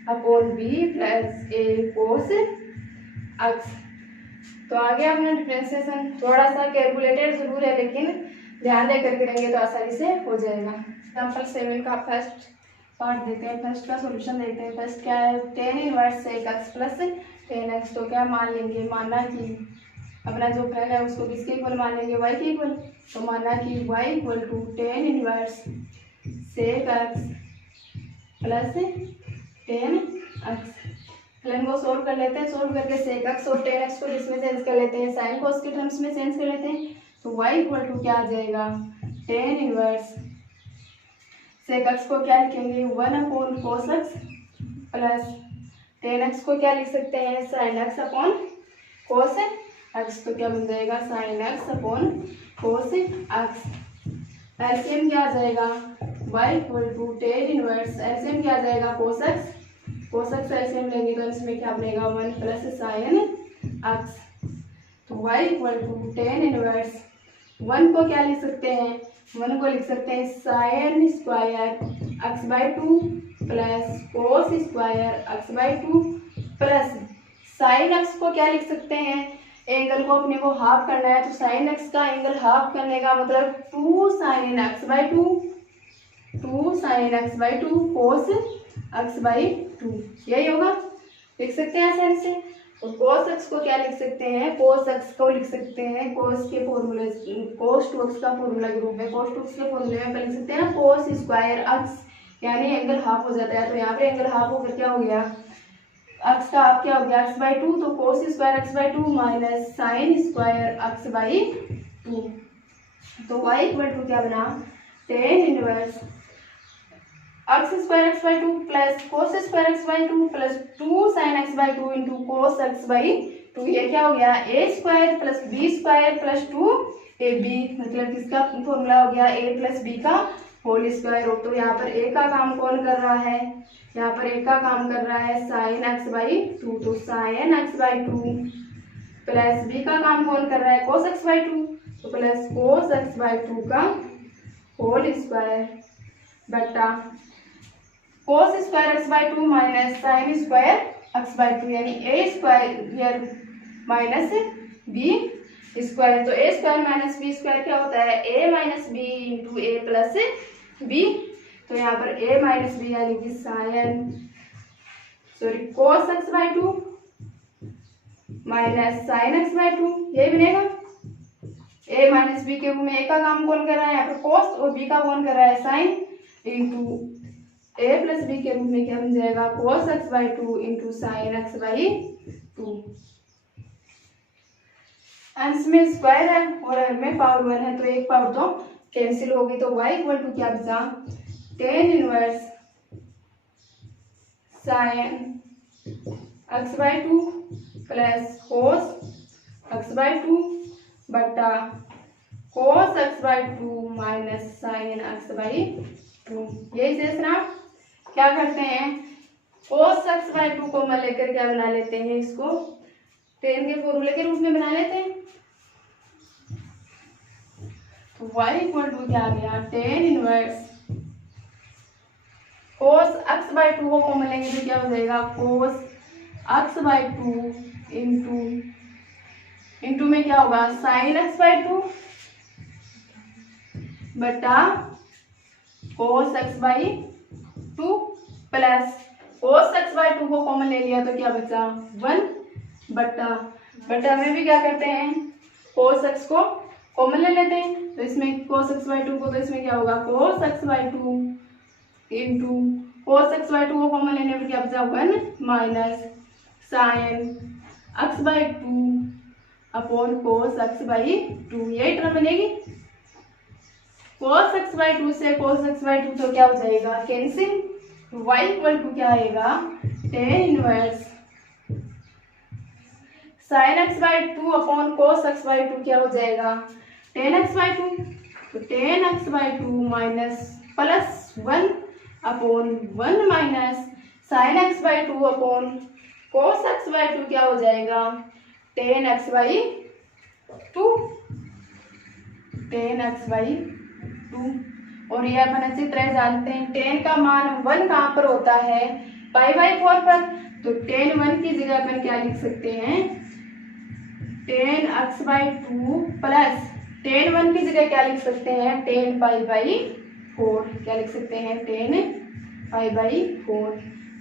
upon b plus a cos x। तो आगे अपना डिफरेंशिएशन थोड़ा सा कैलकुलेटेड जरूर है, लेकिन ध्यान देकर करेंगे तो आसानी से हो जाएगा। एग्जाम्पल 7 का फर्स्ट पार्ट देते हैं, फर्स्ट का सॉल्यूशन देखते हैं। फर्स्ट क्या है, tan inverse sec x plus tan x। तो क्या मान लेंगे, माना कि अपना जो फ्रेंड है उसको किसके इक्वल मान लेंगे, y के इक्वल। तो माना कि y equal to tan inverse sec x plus tan x। Plan को सोल्व कर लेते हैं, सोल्व करके सेक एक्स और टेन एक्स को इसमें चेंज कर लेते हैं, साइन को उसके टर्म्स में चेंज कर लेते हैं। तो y इक्वल टू क्या आ जाएगा, टेन इनवर्स सेक एक्स को क्या लिखेंगे, 1 अपॉन cos x plus tan x को क्या लिख सकते हैं, sine x upon cos x. तो क्या बन जाएगा, sine x upon cos x. LCM क्या आ जाएगा, y equal to tan inverse, LCM क्या आ जाएगा, cos x. Cos x LCM लेंगे तो इसमें क्या बनेगा, 1 प्लस साइन एक्स। तो y equal to tan inverse 1 को क्या लिख सकते हैं, 1 को लिख सकते हैं sign square x/2 plus cos square x/2 plus sine x को क्या लिख सकते हैं, एंगल को अपने को हाफ करना है तो साइन एक्स का एंगल हाफ करने का मतलब 2 साइन x/2 कोस x/2 यही होगा, लिख सकते हैं आसानी से। और cos x को क्या लिख सकते हैं, cos x को लिख सकते हैं cos के फॉर्मूले, cos 2x का फॉर्मूला के रूप में, cos 2x के फॉर्मूले में लिख सकते हैं ना cos स्क्वायर x, यानी एंगल हाफ हो जाता है। तो यहाँ पे एंगल हाफ होकर क्या हो गया, x का हाफ क्या हो गया x/2, तो cos square x/2 minus sine square x/2। तो y इक्वल टू क्या बना, tan inverse x square x/2 plus cos square x/2 plus 2 sine x/2 into cos x/2। ये क्या हो गया, a square plus b square plus 2ab, मतलब किसका formula हो गया, a प्लस b का होल स्क्वायर। तो यहाँ पर a का काम कौन कर रहा है, यहाँ पर a का काम कर रहा है साइन x/2, तो साइन x/2 प्लस b का काम कौन कर रहा है, कोस x/2, तो प्लस कोस x/2 का होल स्क्वायर बटा कोस square x/2 minus sine square x/2, यानी a square minus b square. तो a square minus b square क्या होता है, a minus b into a plus b। तो यहाँ पर a माइनस b यानी कि कोस x/2 माइनस साइन x/2, यही बनेगा। a माइनस b के रूप में a का काम कौन कर रहा है, यहाँ पर कोस, और b का कौन कर रहा है साइन, इंटू ए प्लस बी के रूप में क्या बन जाएगा, cos x by two into sine x by to. अंश में स्क्वायर है और हर में पावर 1 है तो एक पावर तो कैंसिल होगी, तो y इक्वल टू क्या बचा, tan inverse sine x by two plus cos x by two बटा cos x by two minus sine x by two. यही शेष रहा। क्या करते हैं, कोस एक्स बाई टू को लेकर क्या बना लेते हैं, इसको टेन के फॉर्मूले के रूप में बना लेते हैं। तो y इक्वल टू क्या आ गया, tan inverse cos x by to को कॉमन लेंगे तो क्या हो जाएगा, cos x by two into में क्या होगा, साइन एक्स बाई टू बटा cos x by two plus cos x by to को कॉमन ले लिया तो क्या बचा, 1 बटा में भी क्या करते हैं, कोस एक्स को कॉमन ले लेते हैं तो इसमें कोस एक्स बाई टू को, तो इसमें क्या होगा, कोस x by two into cos x by to को कॉमन लेने पर क्या बचा, 1 minus sine x by two upon cos x by two. यही टर्म बनेगी, कोस एक्स बाई टू से कोस एक्स बाई टू तो क्या हो जाएगा, कैंसिल। y इक्वल टू क्या आएगा, ten inverse sine x by two upon cos x by two क्या हो जाएगा, टेन एक्स बाई टू, तो ten x by two minus plus 1 upon 1 minus sine x by two upon cos x by two क्या हो जाएगा, ten x by to, ten x by to. और ये अपन अच्छी तरह जानते हैं टेन का मान 1 कहाँ पर होता है, पाई बाई 4 पर, तो टेन 1 की जगह अपन क्या लिख सकते हैं, ten x by two plus ten 1 की जगह क्या लिख सकते हैं, टेन पाई बाई 4, क्या लिख सकते हैं, टेन पाई बाई 4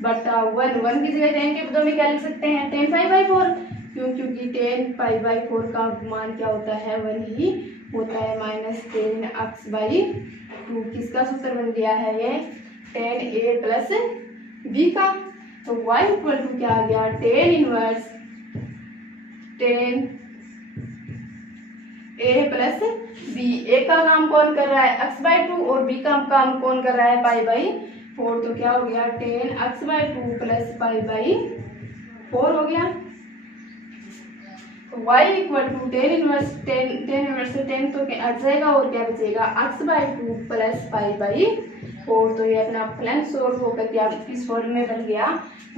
बटा 1 की जगह टेन के बदले में क्या लिख सकते हैं, टेन पाई बाई 4, क्योंकि टेन पाई बाई 4 का मान क्या होता है, 1 ही होता है, minus ten x by to. किसका सूत्र बन गया है ये, टेन ए प्लस बी का। तो y इक्वल टू क्या आ गया, टेन इनवर्स टेन ए प्लस बी। ए का काम कौन कर रहा है, एक्स बाई टू, और बी का काम कौन कर रहा है, पाई बाई 4, तो क्या हो गया, tan x by two plus pi by 4 हो गया। y equal to tan inverse से टेन तो हट जाएगा और क्या बचेगा, x by two plus pi by 4, तो ये अपना प्लान सोल्व होकर क्या इस फॉर्म में बन गया,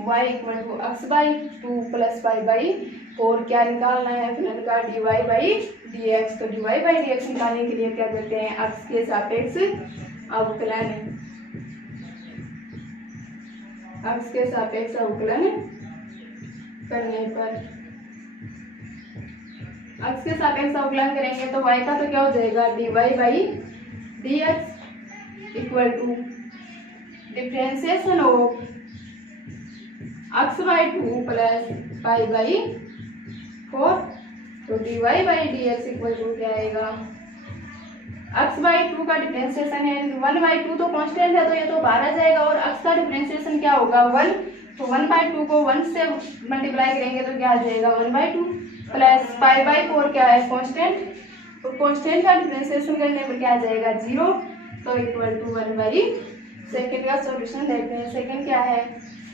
y equal to x by two plus pi by 4। क्या निकालना है, प्लान का dy बाई dx, तो dy बाई dx निकालने के लिए क्या करते हैं, x के सापेक्ष अवकलन, x के सापेक्ष अवकलन करने पर, x के सापेक्ष अवकलन करेंगे तो y का तो क्या हो जाएगा, dy by dx equal to differentiation of x by two plus pi by 4, तो dy by dx equal to क्या आएगा, x बाई टू का डिफरेंशिएशन है 1 बाई टू, तो कांस्टेंट है तो ये तो बाहर आ जाएगा, और x का डिफरेंशिएशन क्या होगा 1, तो 1 बाई टू को 1 से मल्टीप्लाई करेंगे तो क्या आ जाएगा 1 by two plus pi by 4 क्या है कांस्टेंट, तो कांस्टेंट का डिफरेंशिएशन करने पर क्या आ जाएगा 0, तो इक्वल टू 1 बाई। सेकंड का सॉल्यूशन देखते हैं। सेकंड क्या है,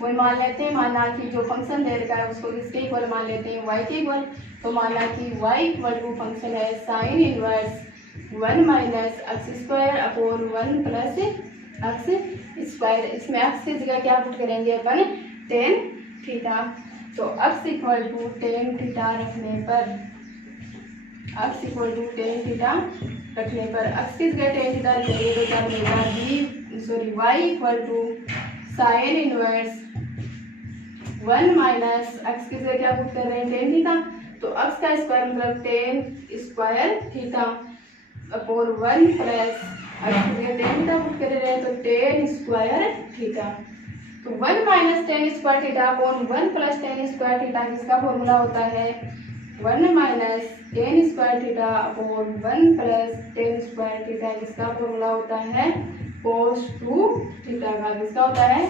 वही मान लेते हैं, माना कि जो फंक्शन दे रखा है उसको किसके इक्वल मान लेते हैं, y के इक्वल। तो माना कि y इक्वल टू फंक्शन है sine inverse 1 minus x square upon 1 plus x square. इसमें x की जगह क्या पुट करेंगे अपन, टेन थीटा, तो x equal to tan theta रखने पर, x equal to tan theta रखने पर x की जगह टेन थीटा लिखेंगे तो क्या मिलेगा, y equal to sine inverse 1 minus x की जगह क्या पुट कर रहे हैं, टेन थीटा, तो x का स्क्वायर मतलब tan square theta upon 1 plus x की जगह टेन थीटा पुट कर रहे हैं तो टेन स्क्वायर थीटा, तो 1 minus ten square theta upon 1 plus ten square theta किसका फॉर्मूला होता है, 1 minus ten square theta upon 1 plus ten square theta किसका फॉर्मूला होता है, कोस 2 थीटा का, किसका होता है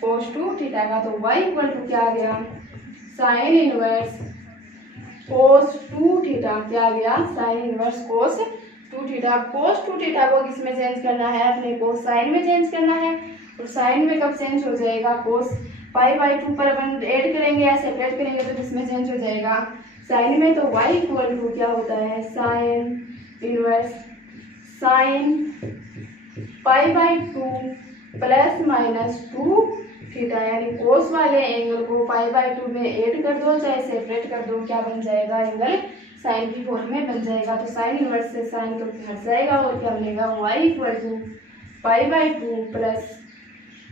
कोस 2 थीटा का। तो y इक्वल टू क्या आ गया साइन इनवर्स कोस 2 थीटा, क्या आ गया साइन इनवर्स कोस 2 थीटा। कोस 2 थीटा को किस में चेंज करना है, अपने को साइन में चेंज करना है। और साइन में कब चेंज हो जाएगा, कोस पाई बाई 2 पर अपन ऐड करेंगे या सेपरेट करेंगे तो किसमें चेंज हो जाएगा साइन में। तो y इक्वल टू क्या होता है sine inverse sine pi by 2 plus minus 2 theta, यानी कोस वाले एंगल को पाई बाई 2 में ऐड कर दो चाहे सेपरेट कर दो, क्या बन जाएगा एंगल साइन की फॉर्म में बन जाएगा। तो साइन इनवर्स से साइन तो हट जाएगा और क्या बनेगा y equal to pi by 2 plus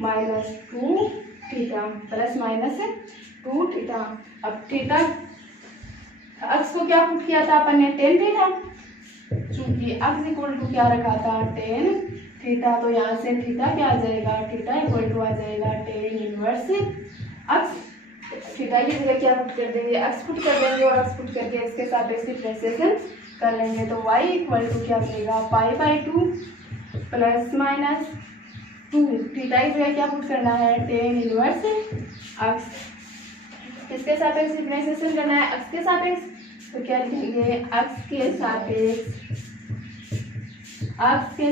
minus 2 theta plus minus 2 theta. अब थीटा अक्स को क्या पुट किया था अपन ने टेन थीटा, चूंकि अक्स इक्वल टू क्या रखा था टेन थीटा, तो यहाँ से थीटा क्या आ जाएगा थीटा इक्वल टू आ जाएगा टेन इनवर्स अक्स। थीटा की जगह क्या पुट कर देंगे अक्स पुट कर देंगे और अक्स पुट करके इसके सापेक्ष डिफरेंशिएशन कर लेंगे। तो y इक्वल टू क्या बनेगा पाई बाई 2 प्लस माइनस 2 थीटा की जगह क्या पुट करना है टेन इनवर्स अक्स। किसके सापेक्ष डिफरेंशिएशन करना है अक्स के सापेक्ष, तो क्या लिखेंगे अक्स के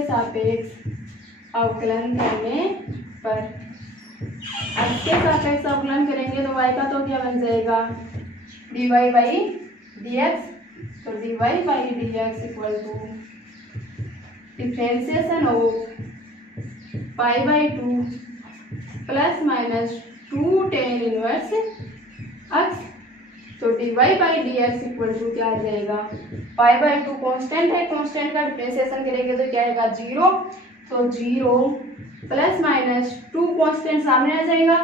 सापेक्ष अवकलन करने पर, अक्स के सापेक्ष अवकलन करेंगे तो y का तो क्या बन जाएगा dy बाई dx। तो dy by dx equal to differentiation of pi by 2 plus minus 2 tan inverse x. तो dy by dx equal to क्या आ जाएगा पाई बाई 2 कॉन्स्टेंट है, कॉन्स्टेंट का डिफरेंशिएशन करेंगे तो क्या आएगा 0। तो 0 प्लस माइनस 2 कॉन्स्टेंट सामने आ जाएगा।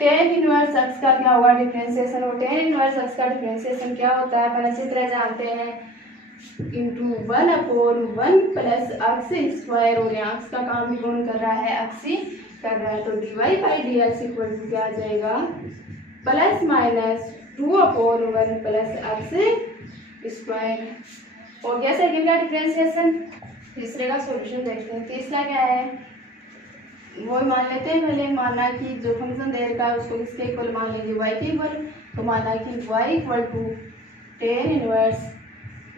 टेन इनवर्स अक्स का क्या होगा डिफरेंशिएशन, और टेन इनवर्स अक्स का डिफरेंशिएशन क्या होता है अपन अच्छी तरह जानते हैं इंटू 1/1 प्लस अक्स स्क्वायर, और यहाँ अक्स का काम भी कौन कर रहा है अक्स ही कर रहा है। तो dy by dx equal to क्या आ जाएगा plus minus 2/1 plus x square. हो गया सेकंड का डिफरेंशिएशन। तीसरे का सॉल्यूशन देखते हैं। तीसरा क्या है वो मान लेते हैं पहले, माना कि जो फंक्शन दे रखा है उसको किसके इक्वल मान लेंगे y के इक्वल। तो माना कि y equal to tan inverse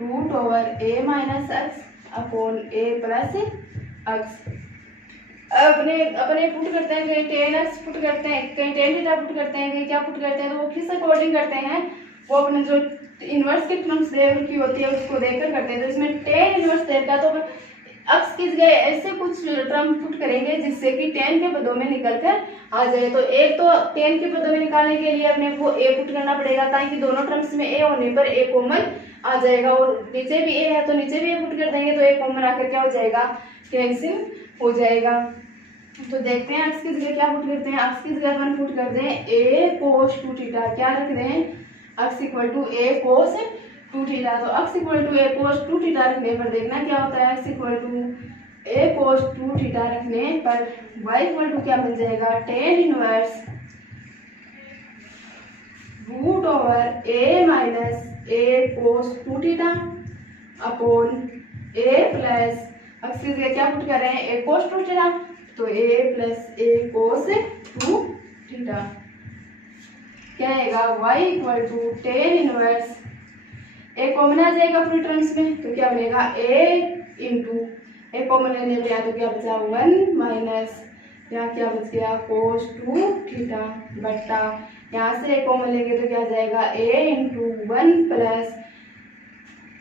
root over a minus x upon a plus x. अपने पुट करते हैं कहीं टेन एक्स पुट करते हैं, कहीं टेन थीटा पुट करते हैं, कहीं क्या पुट करते हैं, तो वो किस अकॉर्डिंग करते हैं वो अपने जो इनवर्स के टर्म्स की होती है उसको देखकर करते हैं। तो इसमें टेन इनवर्स दे रखा तो अक्स की जगह ऐसे कुछ टर्म पुट करेंगे जिससे कि टेन के पदों में निकल कर आ जाए। तो एक तो टेन के पदों में निकालने के लिए अपने को ए पुट करना पड़ेगा ताकि दोनों टर्म्स में ए होने पर ए कॉमन आ जाएगा, और नीचे भी ए है तो नीचे भी ए पुट कर देंगे तो ए कॉमन आकर क्या हो जाएगा कैंसिल हो जाएगा। तो देखते हैं अक्स की जगह क्या पुट करते हैं। अक्स की जगह अपन पुट कर दें ए कोस 2 थीटा, क्या रख दें x equal to a cos 2 theta. तो x equal to a cos 2 theta रखने पर देखना क्या होता है, x equal to a cos 2 theta रखने पर y इक्वल टू क्या बन जाएगा tan inverse root over a minus a cos 2 theta upon a plus x की जगह क्या पुट कर रहे हैं ए कोस 2 थीटा, तो a plus a cos 2 theta. क्या आएगा y equal to tan inverse a common आ जाएगा पूरी टर्म्स में, तो क्या बनेगा a इंटू ए कॉमन लेने पे तो क्या बचा 1 माइनस यहाँ क्या बच गया कोस 2 थीटा बट्टा यहाँ से ए कॉमन लेंगे तो क्या जाएगा a into 1 plus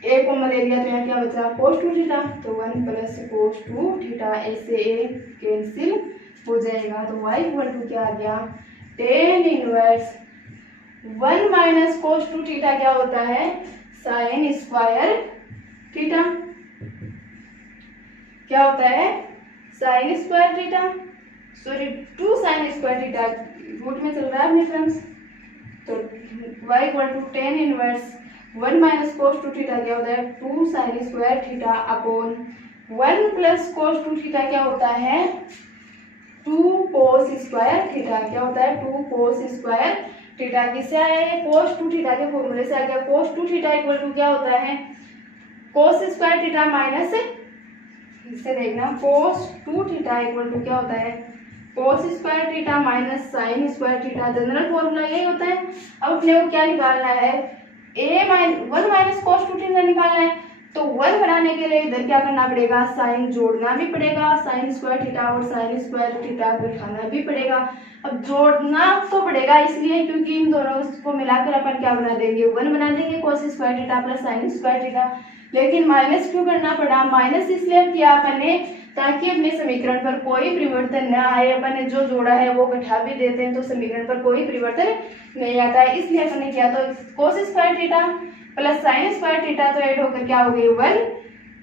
A common ले लिया तो यहाँ क्या बचा कोस 2 थीटा, तो 1 प्लस कोस 2 थीटा ऐसे ए कैंसिल हो जाएगा। तो y इक्वल टू क्या आ गया tan inverse 1 minus cos 2 theta क्या होता है साइन स्क्वायर थीटा, क्या होता है sine square theta, sorry 2 sine square theta root में चल रहा है अपने टर्म्स। तो y equal to tan inverse 1 minus cos 2 theta क्या होता है 2 sine square theta upon 1 plus cos 2 theta क्या होता है 2 कोस स्क्वायर थीटा, क्या होता है 2 कोस स्क्वायर थीटा। किससे आया है कोस 2 थीटा के फॉर्मूले से आ गया। कोस 2 थीटा इक्वल टू क्या होता है कोस स्क्वायर थीटा माइनस इससे देखना cos 2 थीटा इक्वल टू क्या होता है, cos square theta minus sine square theta. General formula यही होता है। अब अपने को क्या निकालना है, वन माइनस cos 2 थीटा निकालना है। तो 1 बनाने के लिए इधर क्या करना पड़ेगा, साइन जोड़ना भी पड़ेगा, साइन स्क्वायर थीटा और साइन स्क्वायर थीटा घटाना भी पड़ेगा। अब जोड़ना तो पड़ेगा इसलिए क्योंकि इन दोनों को मिलाकर अपन क्या बना देंगे, 1 बना देंगे cos square theta plus sine square theta. लेकिन माइनस क्यों करना पड़ा, माइनस इसलिए किया अपन ने ताकि अपने समीकरण पर कोई परिवर्तन न आए। अपन ने जो जोड़ा है वो घटा भी देते हैं तो समीकरण पर कोई परिवर्तन नहीं आता है, इसलिए अपन ने किया। तो cos square theta plus sine square theta तो ऐड होकर क्या हो गई 1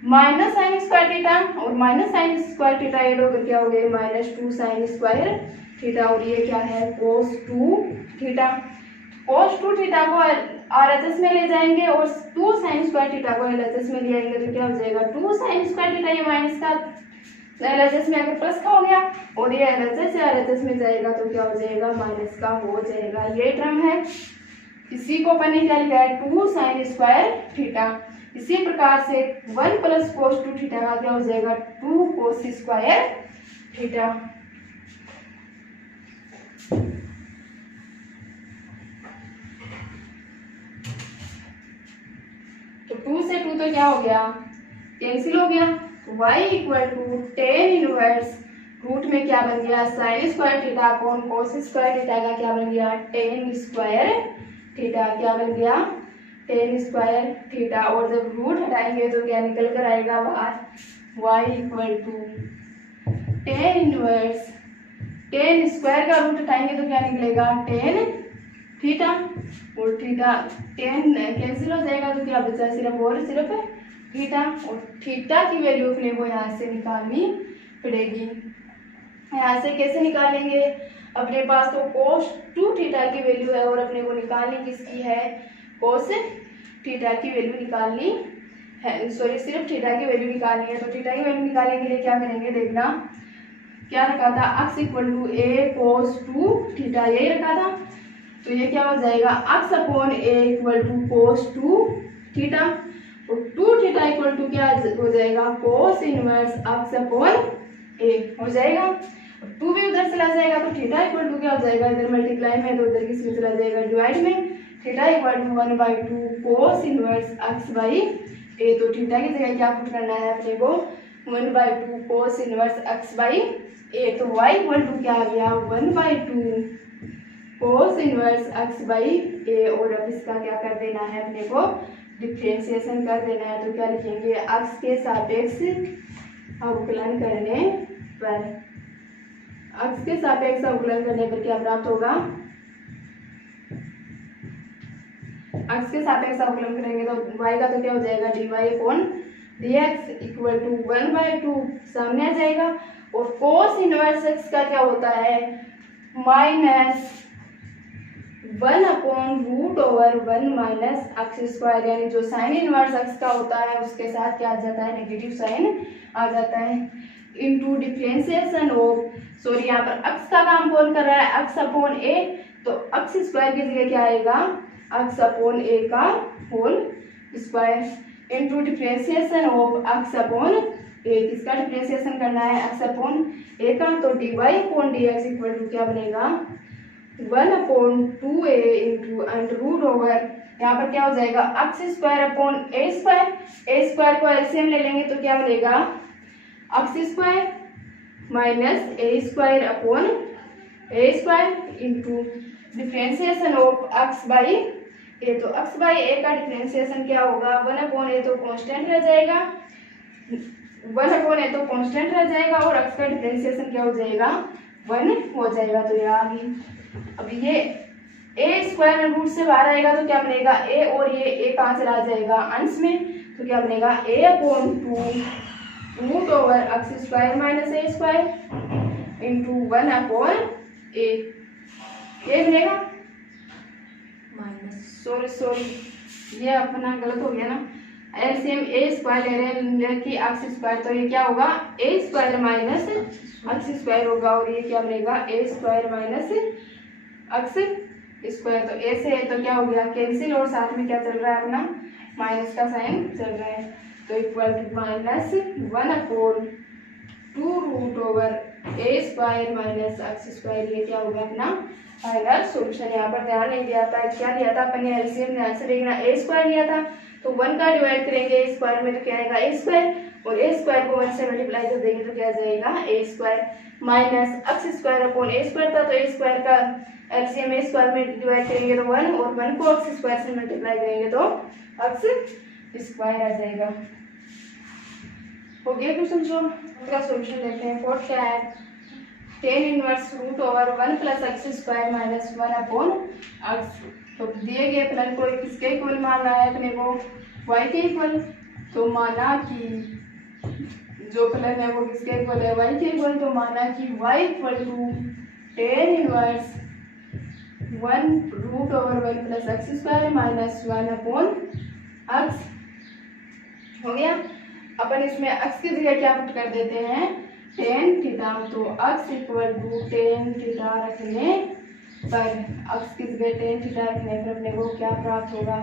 माइनस साइन स्क्वायर थीटा, और minus sine square theta add होकर क्या हो गई माइनस 2 साइन स्क्वायर थीटा। और ये क्या है cos 2 थीटा। cos 2 थीटा को RHS में ले जाएंगे और 2 साइन स्क्वायर थीटा को LHS में ले आएंगे तो क्या हो जाएगा 2 साइन स्क्वायर थीटा। ये माइनस का LHS में आकर प्लस का हो गया और ये LHS से RHS में जाएगा तो क्या हो जाएगा माइनस का हो जाएगा। ये टर्म है, इसी को अपन ने क्या लिखा है 2 साइन स्क्वायर थीटा। इसी प्रकार से 1 प्लस cos 2 थीटा का क्या हो जाएगा 2 cos स्क्वायर थीटा। तो 2 से 2 तो क्या हो गया कैंसिल हो गया। y equal to tan inverse root में क्या बन गया sine square theta upon cos square theta का क्या बन गया टेन स्क्वायर थीटा। क्या बन गया टेन स्क्वायर थीटा। और जब रूट हटाएंगे तो क्या निकल कर आएगा बाहर y equal to tan inverse tan square का रूट हटाएंगे तो क्या निकलेगा टेन थीटा। और थीटा टेन कैंसिल हो जाएगा तो क्या बचा सिर्फ और सिर्फ थीटा। और थीटा की वैल्यू अपने को यहाँ से निकालनी पड़ेगी। यहाँ से कैसे निकालेंगे, अपने पास तो cos 2 थीटा की वैल्यू है और अपने को निकालनी किसकी है cos थीटा की वैल्यू निकालनी है, सॉरी सिर्फ थीटा की वैल्यू निकालनी है। तो थीटा की वैल्यू निकालने के लिए क्या करेंगे देखना, क्या रखा था x equal to a cos 2 theta, यही रखा था। तो ये क्या हो जाएगा x upon a equal to cos 2 theta. और 2 थीटा इक्वल टू क्या हो जाएगा cos inverse x upon a हो जाएगा। 2 भी उधर चला जाएगा तो थीटा इक्वल टू क्या हो जाएगा, इधर मल्टीप्लाई में तो उधर किसमें चला जाएगा डिवाइड में। Theta equal to 1/2 cos inverse x by a। तो थीटा की जगह क्या पुट करना है अपने को 1/2 cos inverse x by a। तो y इक्वल टू क्या आ गया 1/2 cos inverse x by a। और अब इसका क्या कर देना है अपने को डिफरेंशिएशन कर देना है। तो क्या लिखेंगे x के सापेक्ष अवकलन करने पर, x के सापेक्ष अवकलन करने पर क्या प्राप्त होगा, x के सापेक्ष अवकलन करेंगे तो y का तो क्या हो जाएगा dy upon dx equal to 1/2 सामने आ जाएगा। और cos इनवर्स x का क्या होता है minus 1 upon root over 1 minus x square, यानी जो साइन इनवर्स एक्स का होता है उसके साथ क्या आ जाता है नेगेटिव साइन आ जाता है इनटू डिफरेंशिएशन ऑफ, सॉरी यहाँ पर एक्स का काम कौन कर रहा है एक्स अपॉन ए। तो एक्स स्क्वायर की जगह क्या आएगा एक्स अपॉन ए का whole square into differentiation of x upon a. किसका डिफरेंशिएशन करना है एक्स अपॉन ए का। तो dy upon dx equal to क्या बनेगा 1/2a into under root over, यहाँ पर क्या हो जाएगा x square upon a square. A square को एलसीएम ले लेंगे तो क्या बनेगा x square minus a square upon a square into differentiation of x by a. तो एक्स बाई ए का डिफरेंशिएशन क्या होगा 1/a तो कांस्टेंट रह जाएगा, 1/a तो कांस्टेंट रह जाएगा और एक्स का डिफरेंशिएशन क्या हो जाएगा 1 हो जाएगा। तो ये आ गई। अब ये ए स्क्वायर रूट से बाहर आएगा तो क्या बनेगा ए, और ये ए कहाँ चला जाएगा अंश में तो क्या बनेगा a upon 2 root over x square minus a square into 1 upon a. ये बनेगा माइनस, सॉरी ये अपना गलत हो गया ना, एलसीएम ए स्क्वायर ले रहे हैं कि एक्स स्क्वायर, तो ये क्या होगा ए स्क्वायर माइनस एक्स स्क्वायर होगा और ये क्या बनेगा a square minus x square. तो ए से तो क्या हो गया कैंसिल और साथ में क्या चल रहा है अपना माइनस का साइन चल रहा है। तो equal to minus 1/2√a² minus x²। ये क्या होगा अपना फाइनल सॉल्यूशन। यहाँ पर ध्यान नहीं दिया था, क्या दिया था अपन ने एलसीएम ध्यान से देखना, a² लिया था तो 1 का डिवाइड करेंगे a² में तो क्या आएगा a² और a² को 1 से मल्टीप्लाई कर देंगे तो क्या जाएगा a² minus x² upon a² था तो a² का एलसीएम a² में डिवाइड करेंगे तो 1 और 1 को x² से मल्टीप्लाई करेंगे तो x² आ जाएगा। हो गया क्वेश्चन सॉल्व। इसका सॉल्यूशन देखते हैं। फोर्थ क्या है, tan inverse √1 plus x² minus 1 upon x। तो दिए गए फलन को किसके इक्वल मानना है अपने को, y के इक्वल। तो माना कि जो फलन है वो किसके इक्वल है, y के इक्वल। तो माना कि y equal to tan inverse 1√1 plus x² minus 1 upon x। हो गया। अपन इसमें x की जगह क्या पुट कर देते हैं, tan थीटा। तो x equal to tan theta रखने पर, x की जगह tan थीटा रखने पर अपने को क्या प्राप्त होगा,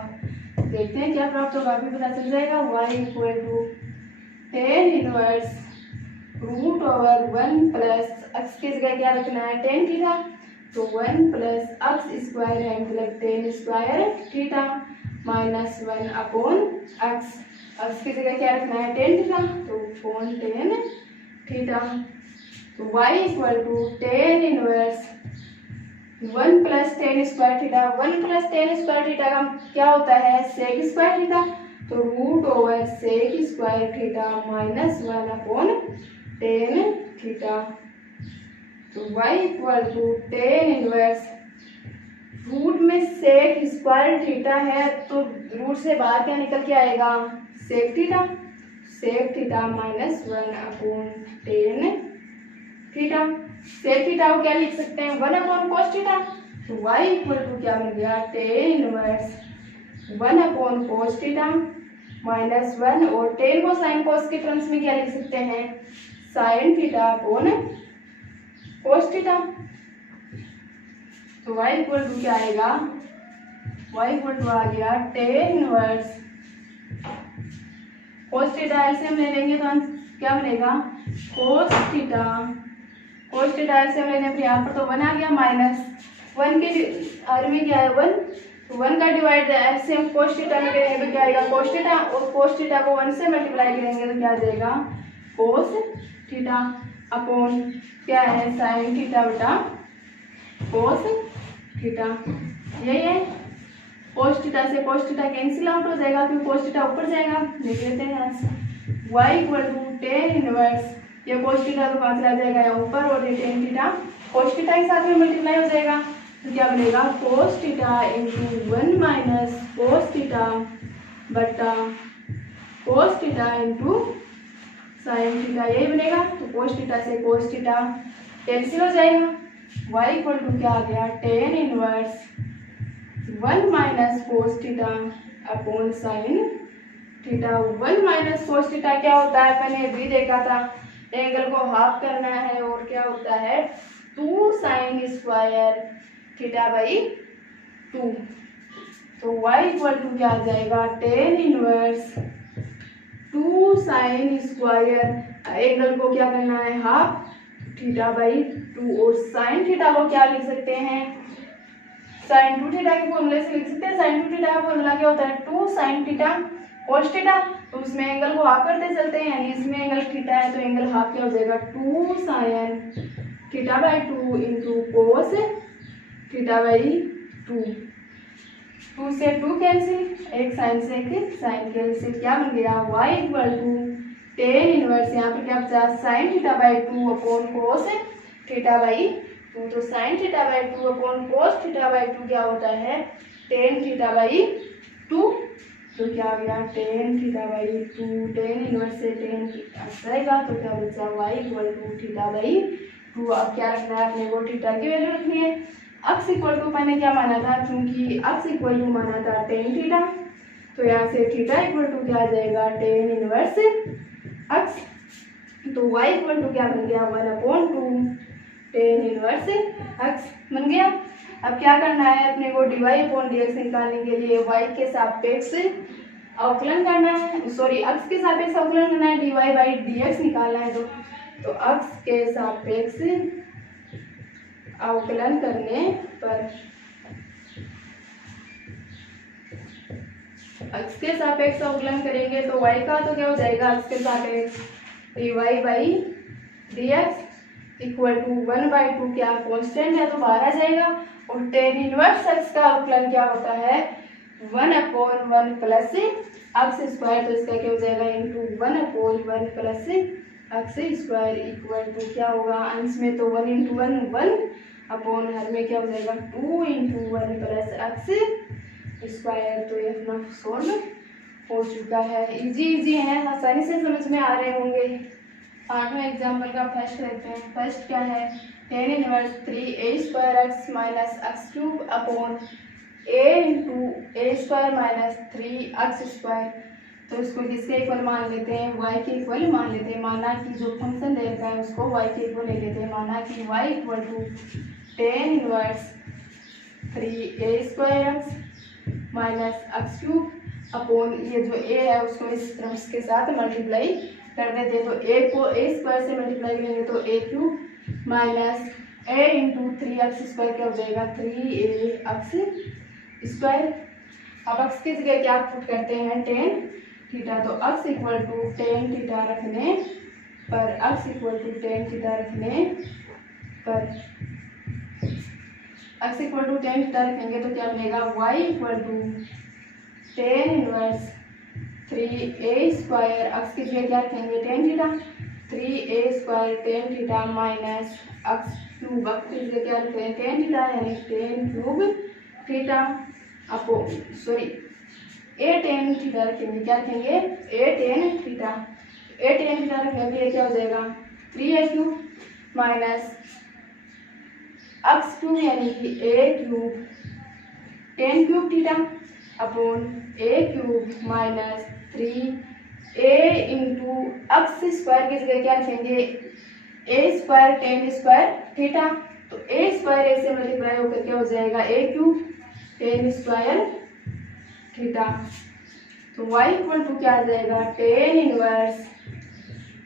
देखते हैं क्या प्राप्त होगा, अभी पता चल जाएगा। y equal to tan inverse √1 plus x की जगह क्या रखना है, tan थीटा। तो 1 प्लस x² है मतलब tan² theta minus 1 upon x। x की जगह क्या रखना है, tan थीटा। तो अपॉन tan थीटा। तो y equal to tan inverse 1 plus tan² theta. 1 plus tan² theta का क्या होता है, sec² थीटा। तो √sec² theta minus 1 upon tan theta. तो y equal to tan inverse, root में sec² थीटा है तो रूट से बाहर क्या निकल के आएगा, sec theta minus 1 upon tan theta. sec theta को क्या लिख सकते हैं, 1 अपॉन cos थीटा। तो y इक्वल टू क्या मिल गया, tan inverse 1 upon cos theta minus 1 और tan को sin cos के टर्म्स में क्या लिख सकते हैं, sin theta upon cos theta. तो y इक्वल टू क्या आएगा, y इक्वल टू आ गया tan inverse cos theta. LCM ले लेंगे तो क्या बनेगा, cos थीटा एलसीएम लेने पर यहाँ पर तो 1 आ गया माइनस 1 के आर में क्या है 1, तो 1 का डिवाइड एलसीएम cos थीटा में करेंगे तो क्या आएगा cos थीटा और cos थीटा को 1 से मल्टीप्लाई करेंगे तो क्या आ जाएगा cos थीटा अपॉन क्या है sin थीटा बटा cos थीटा। यही है, cos थीटा से cos थीटा कैंसिल आउट हो जाएगा क्योंकि cos थीटा ऊपर जाएगा, लिख लेते हैं यहाँ से। y equal to tan inverse, ये cos थीटा तो कहाँ से आ जाएगा यहाँ ऊपर और ये tan थीटा cos थीटा के साथ में मल्टीप्लाई हो जाएगा तो क्या बनेगा cos theta into 1 minus cos theta बटा cos theta into sin theta, यही बनेगा। तो cos थीटा से cos थीटा कैंसिल हो जाएगा। y इक्वल टू क्या आ गया tan inverse 1 minus cos theta upon sin theta. 1 minus cos theta क्या होता है, मैंने अभी देखा था, एंगल को हाफ करना है और क्या होता है 2 sin² थीटा बाई 2। तो y इक्वल टू क्या आ जाएगा tan इनवर्स 2 sin², एंगल को क्या करना है हाफ, थीटा बाई 2 और sin थीटा को क्या लिख सकते हैं, sin 2 थीटा के फॉर्मूले से लिख सकते हैं। sin 2 थीटा का फॉर्मूला क्या होता है 2 sin थीटा cos थीटा। तो उसमें एंगल को हाफ करते चलते हैं, यानी इसमें एंगल थीटा है तो एंगल हाफ क्या हो जाएगा 2 sin theta by 2 into cos theta by 2। 2 से 2 कैंसिल, एक साइन से एक साइन कैंसिल, क्या बन गया y equal to tan inverse, यहाँ पर क्या बचा sin theta by 2 upon cos theta by 2। तो sin theta by 2 upon cos theta by 2 क्या होता है tan थीटा बाई 2। तो क्या आ गया tan theta by 2, tan inverse से tan जाएगा तो क्या बचा y equal to theta by 2। अब क्या रखना है अपने को, थीटा की वैल्यू रखनी है। x इक्वल टू मैंने क्या माना था, क्योंकि x इक्वल टू माना था tan थीटा, तो यहाँ से थीटा इक्वल टू क्या आ जाएगा tan इनवर्स x। तो y इक्वल टू क्या बन गया 1/2 tan इनवर्स x बन गया। अब क्या करना है अपने को dy/dx निकालने के लिए y के सापेक्ष अवकलन करना है, सॉरी अक्ष के सापेक्ष अवकलन करना है, dy बाई dx निकालना है। तो अक्ष के सापेक्ष अवकलन करने पर अक्ष के सापेक्ष अवकलन करेंगे तो y का तो क्या हो जाएगा, अक्ष के सापेक्ष dy by dx equal to 1/2, क्या कांस्टेंट है तो बाहर आ जाएगा। और tan इनवर्स अक्ष का अवकलन क्या होता है, 1/1 प्लस अक्ष स्क्वायर, तो इसका क्या हो जाएगा इंटू 1/1 प्लस अक्ष स्क्वायर इक्वल टू क्या होगा, अंश में तो 1 × 1 1 अपॉन हर में क्या हो जाएगा 2 × 1 प्लस अक्ष स्क्वायर। तो ये अपना सोल्व हो चुका है। इजी है, आसानी से समझ में आ रहे होंगे। 8वें एग्जाम्पल का फर्स्ट लेते हैं। फर्स्ट क्या है, tan inverse 3a² minus x cube upon a × a² minus 3x²। तो इसको किसके इक्वल मान लेते हैं, y के इक्वल मान लेते हैं। माना कि जो फंक्शन दे रखा है उसको y के इक्वल ले लेते हैं। माना कि y equal to tan inverse 3a² minus x cube upon ये जो a है उसको इस तरफ के साथ मल्टीप्लाई कर देते हैं। तो a को a² से मल्टीप्लाई करेंगे तो a³ माइनस a × 3x² क्या हो जाएगा 3ax²। अब अक्ष की जगह क्या पुट करते हैं, tan थीटा। तो अक्ष इक्वल टू tan थीटा रखने पर, अक्ष इक्वल टू tan थीटा रखने पर, अक्ष इक्वल टू tan थीटा रखेंगे तो क्या बनेगा, y equal to tan inverse 3a² x की जगह क्या रखेंगे tan theta, 3a² tan theta minus x cube, x की जगह क्या रखते हैं tan थीटा, यानी tan क्यूब थीटा अपो सॉरी a tan थीटा रखेंगे, क्या रखेंगे a tan theta. a tan theta रखने पर ये क्या हो जाएगा 3a³ माइनस अक्ष क्यूब यानी कि a³ tan cube theta upon a³ minus 3a × अक्ष स्क्वायर की जगह क्या रखेंगे a² tan² थीटा। तो a² से मल्टीप्लाई होकर क्या हो जाएगा a³ tan² थीटा। तो y इक्वल टू क्या आ जाएगा tan इनवर्स,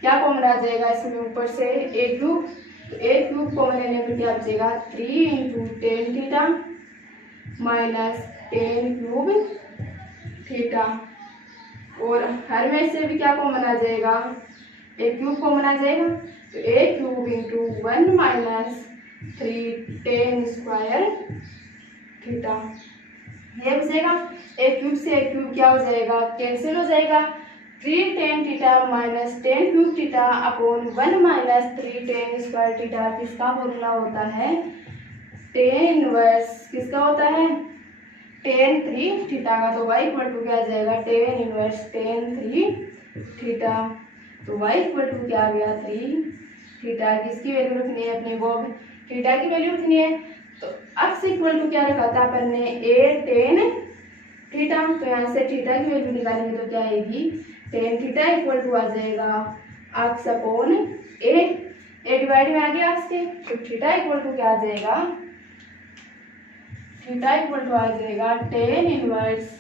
क्या कॉमन आ जाएगा इसमें ऊपर से a³, तो a³ कॉमन लेने पर क्या बचेगा 3 × tan theta minus tan cube theta. और हर में से भी क्या कॉमन आ जाएगा a³ कॉमन आ जाएगा, तो a³ × 1 माइनस 3 tan² थीटा। ये बचेगा a³ से a³ क्या हो जाएगा कैंसिल हो जाएगा, 3 tan theta minus tan cube theta upon 1 minus 3 tan² theta. किसका फॉर्मूला होता है, tan इनवर्स किसका होता है tan 3 थीटा का। तो y इक्वल टू क्या आ जाएगा tan इनवर्स tan 3 थीटा। तो y इक्वल टू क्या आ गया 3 थीटा। किसकी वैल्यू रखनी है अपने को, थीटा की वैल्यू रखनी है। तो अक्ष इक्वल टू क्या रखा था अपन ने a tan थीटा। तो यहाँ से थीटा की वैल्यू निकालेंगे तो क्या आएगी tan थीटा इक्वल टू आ जाएगा अक्ष अपॉन a डिवाइड में आ गया अक्ष के। तो थीटा इक्वल टू क्या आ जाएगा, थीटा इक्वल टू आ जाएगा tan इनवर्स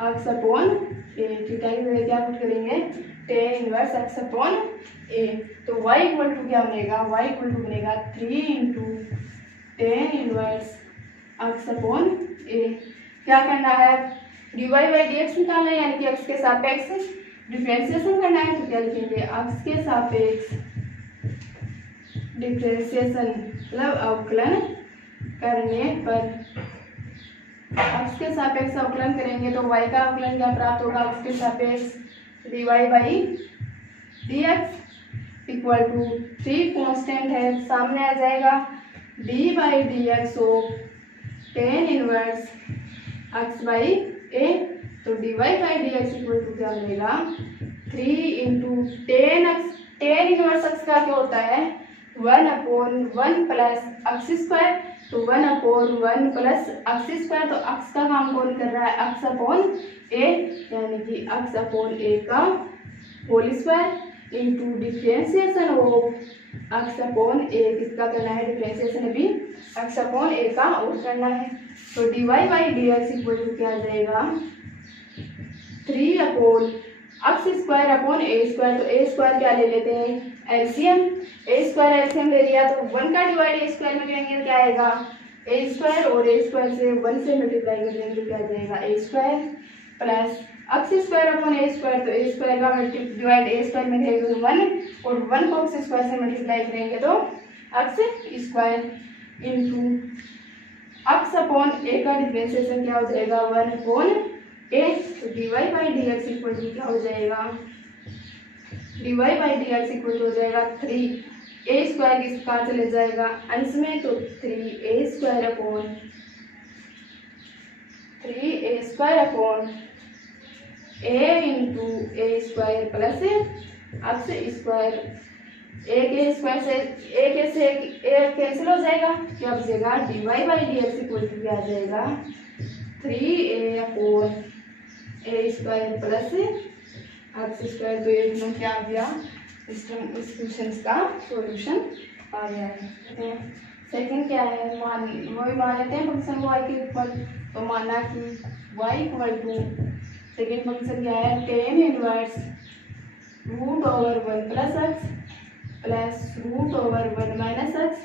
अक्ष अपॉन a। थीटा की जगह क्या पुट करेंगे tan इनवर्स अक्ष अपॉन a। तो y इक्वल टू क्या बनेगा, y इक्वल टू बनेगा 3 × tan इनवर्स अक्ष अपॉन a। क्या करना है dy बाई dx निकालना है, यानी कि अक्ष के सापेक्ष डिफरेंशिएशन करना है। तो क्या लिखेंगे अक्ष के सापेक्ष डिफरेंशिएशन मतलब अवकलन करने पर, अक्ष के सापेक्ष अवकलन करेंगे तो y का अवकलन क्या प्राप्त होगा, अक्ष के सापेक्ष dy by dx equal to 3 constant है सामने आ जाएगा d by dx of tan inverse x by a। तो dy by dx equal to क्या बनेगा 3 × tan इनवर्स अक्ष का क्या होता है 1/1 प्लस अक्ष स्क्वायर। तो 1/1 प्लस अक्ष स्क्वायर, तो अक्ष का काम कौन कर रहा है अक्ष अपॉन a, यानी कि अक्ष अपॉन a का whole square into differentiation of x upon a। किसका करना है डिफरेंशिएशन अभी अक्ष अपॉन a का और करना है। तो dy by dx equal to क्या आ जाएगा 3 upon x square upon a square. तो ए स्क्वायर क्या ले लेते हैं एलसीएम, ए स्क्वायर एलसीएम ले लिया तो 1 का डिवाइड ए स्क्वायर में करेंगे तो क्या आएगा ए स्क्वायर, और ए स्क्वायर से 1 से मल्टीप्लाई कर देंगे तो क्या आ जाएगा a square plus x square upon a square. तो ए स्क्वायर का डिवाइड ए स्क्वायर में करेंगे तो 1, और 1 को एक्स स्क्वायर से मल्टीप्लाई करेंगे तो x square into x upon a का डिफरेंशिएशन क्या हो जाएगा 1 अपॉन ए। तो dy by d x equal to क्या हो जाएगा dy by d x equal to हो जाएगा 3 ए स्क्वायर किस कहाँ चले जाएगा अंश में, तो 3 ए स्क्वायर अपॉन ए इंटू ए स्क्वायर प्लस एक्स स्क्वायर। ए के स्क्वायर से ए कैंसिल हो जाएगा, क्या बचेगा dy by d x equal to क्या आ जाएगा 3a upon a square plus x square. तो ये दोनों क्या आ गया इस क्वेश्चन का सॉल्यूशन आ गया है। सेकंड क्या है, मान लेते हैं फंक्शन y के इक्वल। तो माना कि y equal to second function क्या है tan inverse root over 1 plus x plus root over 1 minus x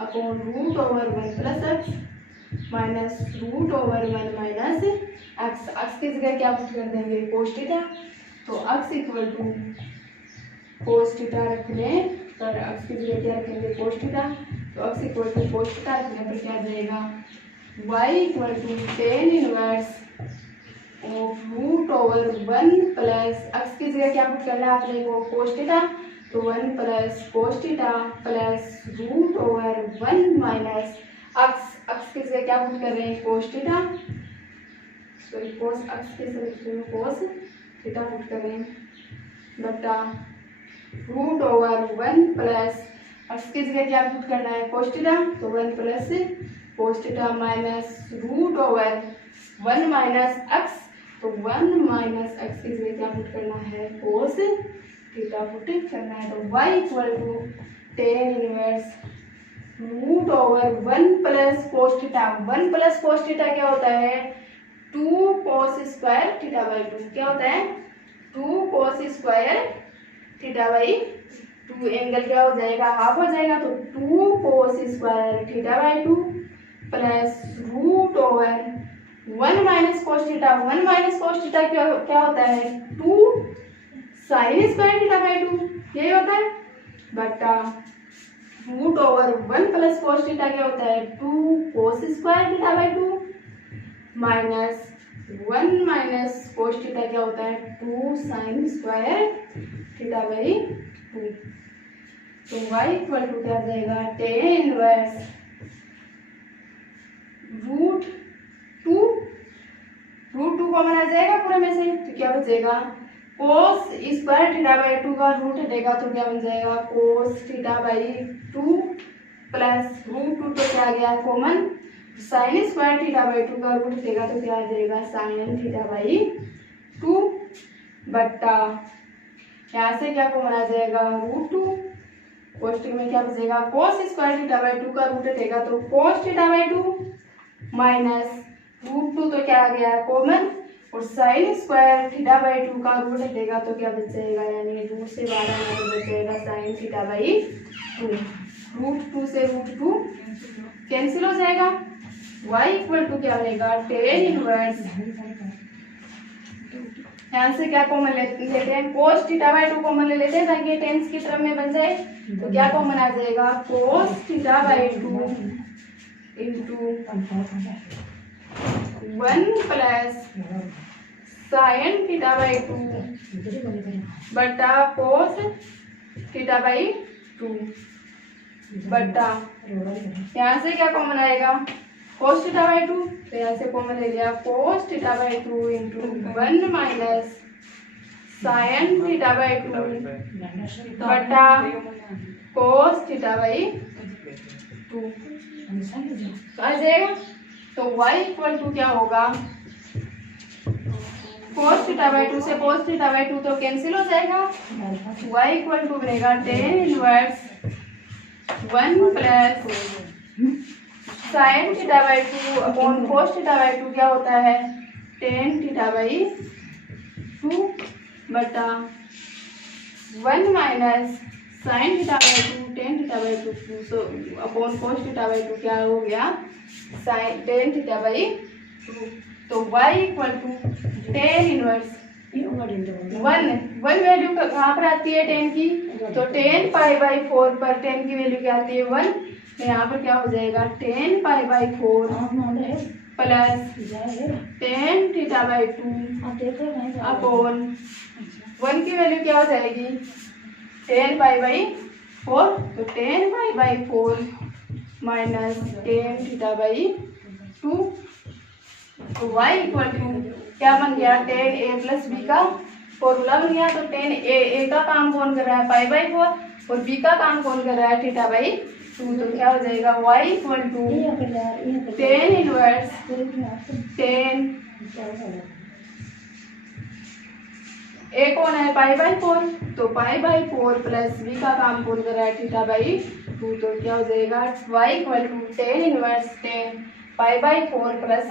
upon root over 1 plus x minus root over 1 minus x. X की जगह क्या पुट कर देंगे कोस थीटा। तो x equal to cos theta रखने पर एक्स की जगह क्या रखेंगे कोस थीटा। तो x equal to cos theta रखने पर क्या जाएगा Y equal to tan inverse of root over 1 plus x की जगह क्या पुट करना है आप लोगों को कोस थीटा। तो 1 plus cos theta plus root over 1 minus x की जगह क्या पुट कर रहे हैं cos theta, sorry cos x के जगह कोस थीटा पुट कर रहे हैं बटा रूट ओवर 1 प्लस एक्स की जगह क्या पुट करना है कोस थीटा। तो 1 plus cos theta minus root over 1 minus x. तो 1 माइनस एक्स की जगह क्या पुट करना है कोस थीटा पुट करना है। तो y equal to tan inverse root over 1 plus cos theta. 1 plus cos theta क्या होता है 2 कोस स्क्वायर थीटा बाई 2। क्या होता है 2 cos square theta by 2। Angle क्या हो जाएगा हाफ हो जाएगा। तो 2 cos square theta by 2 plus root over 1 minus cos theta. 1 minus cos theta क्या होता है 2 साइन स्क्वायर थीटा बाई 2 यही होता है बटा root over 1 plus cos theta क्या होता है 2 cos square theta by 2 minus 1 minus cos theta क्या होता है 2 साइन स्क्वायर थीटा बाई 2। तो y इक्वल टू क्या जाएगा tan इनवर्स रूट 2 कॉमन आ जाएगा पूरे में से। तो क्या बचेगा कोस स्क्वायर थीटा बाई 2 का रूट हटेगा तो क्या बन जाएगा cos theta by 2 plus root 2 तो क्या आ गया common sine square theta by 2 का रूट हटेगा तो क्या आ जाएगा साइन थीटा बाई 2 बट्टा यहाँ से क्या कॉमन आ जाएगा रूट 2। कोस में क्या बचेगा कोस स्क्वायर थीटा बाई 2 का रूट हटेगा तो cos theta by 2 minus root 2 तो क्या आ गया कॉमन, और साइन स्क्वायर थीटा बाई 2 का रूट हटेगा तो क्या बच जाएगा यानी रूट से 12 तो बच जाएगा साइन थीटा बाई 2। रूट 2 से रूट 2 कैंसिल हो जाएगा। y इक्वल टू क्या बनेगा tan इनवर्स यहाँ से क्या कॉमन लेते हैं कोस थीटा बाई 2 कॉमन ले लेते हैं ताकि टेंस की तरफ में बन जाए। तो क्या कॉमन आ जाएगा cos theta by 2 into 1 plus sine theta by 2 बटा कोस थीटा बाई 2 बटा यहाँ से क्या कॉमन आएगा कोस थीटा बाई 2। तो यहाँ से कॉमन ले लिया कोस theta by 2 into 1 minus sine theta by 2 बटा कोस थीटा बाई 2 आ जाएगा। तो y इक्वल टू क्या होगा कोस थीटा बाई 2 से कोस थीटा बाई 2 तो कैंसिल हो जाएगा। y इक्वल टू बनेगा tan inverse 1 plus sine theta by 2 upon cos theta by 2 क्या होता है tan थीटा बाई 2 बटा 1 minus sine theta by 2 tan theta by 2 so upon cos theta by 2 क्या हो गया साइन टेन थीटा बाई 2। तो y equal to tan inverse one value कहाँ पर आती है टेन की, तो टेन पाई बाई 4 पर टेन की वैल्यू क्या आती है 1, तो यहाँ पर क्या हो जाएगा ten pi by 4 plus tan theta by 2 upon 1 की वैल्यू क्या हो जाएगी टेन पाई बाई 4, तो ten pi by 4 minus tan theta by 2। तो y इक्वल टू क्या बन गया टेन ए प्लस बी का फॉर्मूला बन गया। तो टेन ए का काम कौन कर रहा है पाई बाई 4 और बी का काम कौन कर रहा है थीटा बाई 2। तो क्या हो जाएगा y equal to tan inverse tan a कौन है पाई बाई 4, तो पाई बाई 4 प्लस बी का काम कौन कर रहा है थीटा बाई 2। तो क्या हो जाएगा y equal to tan inverse tan pi by 4 plus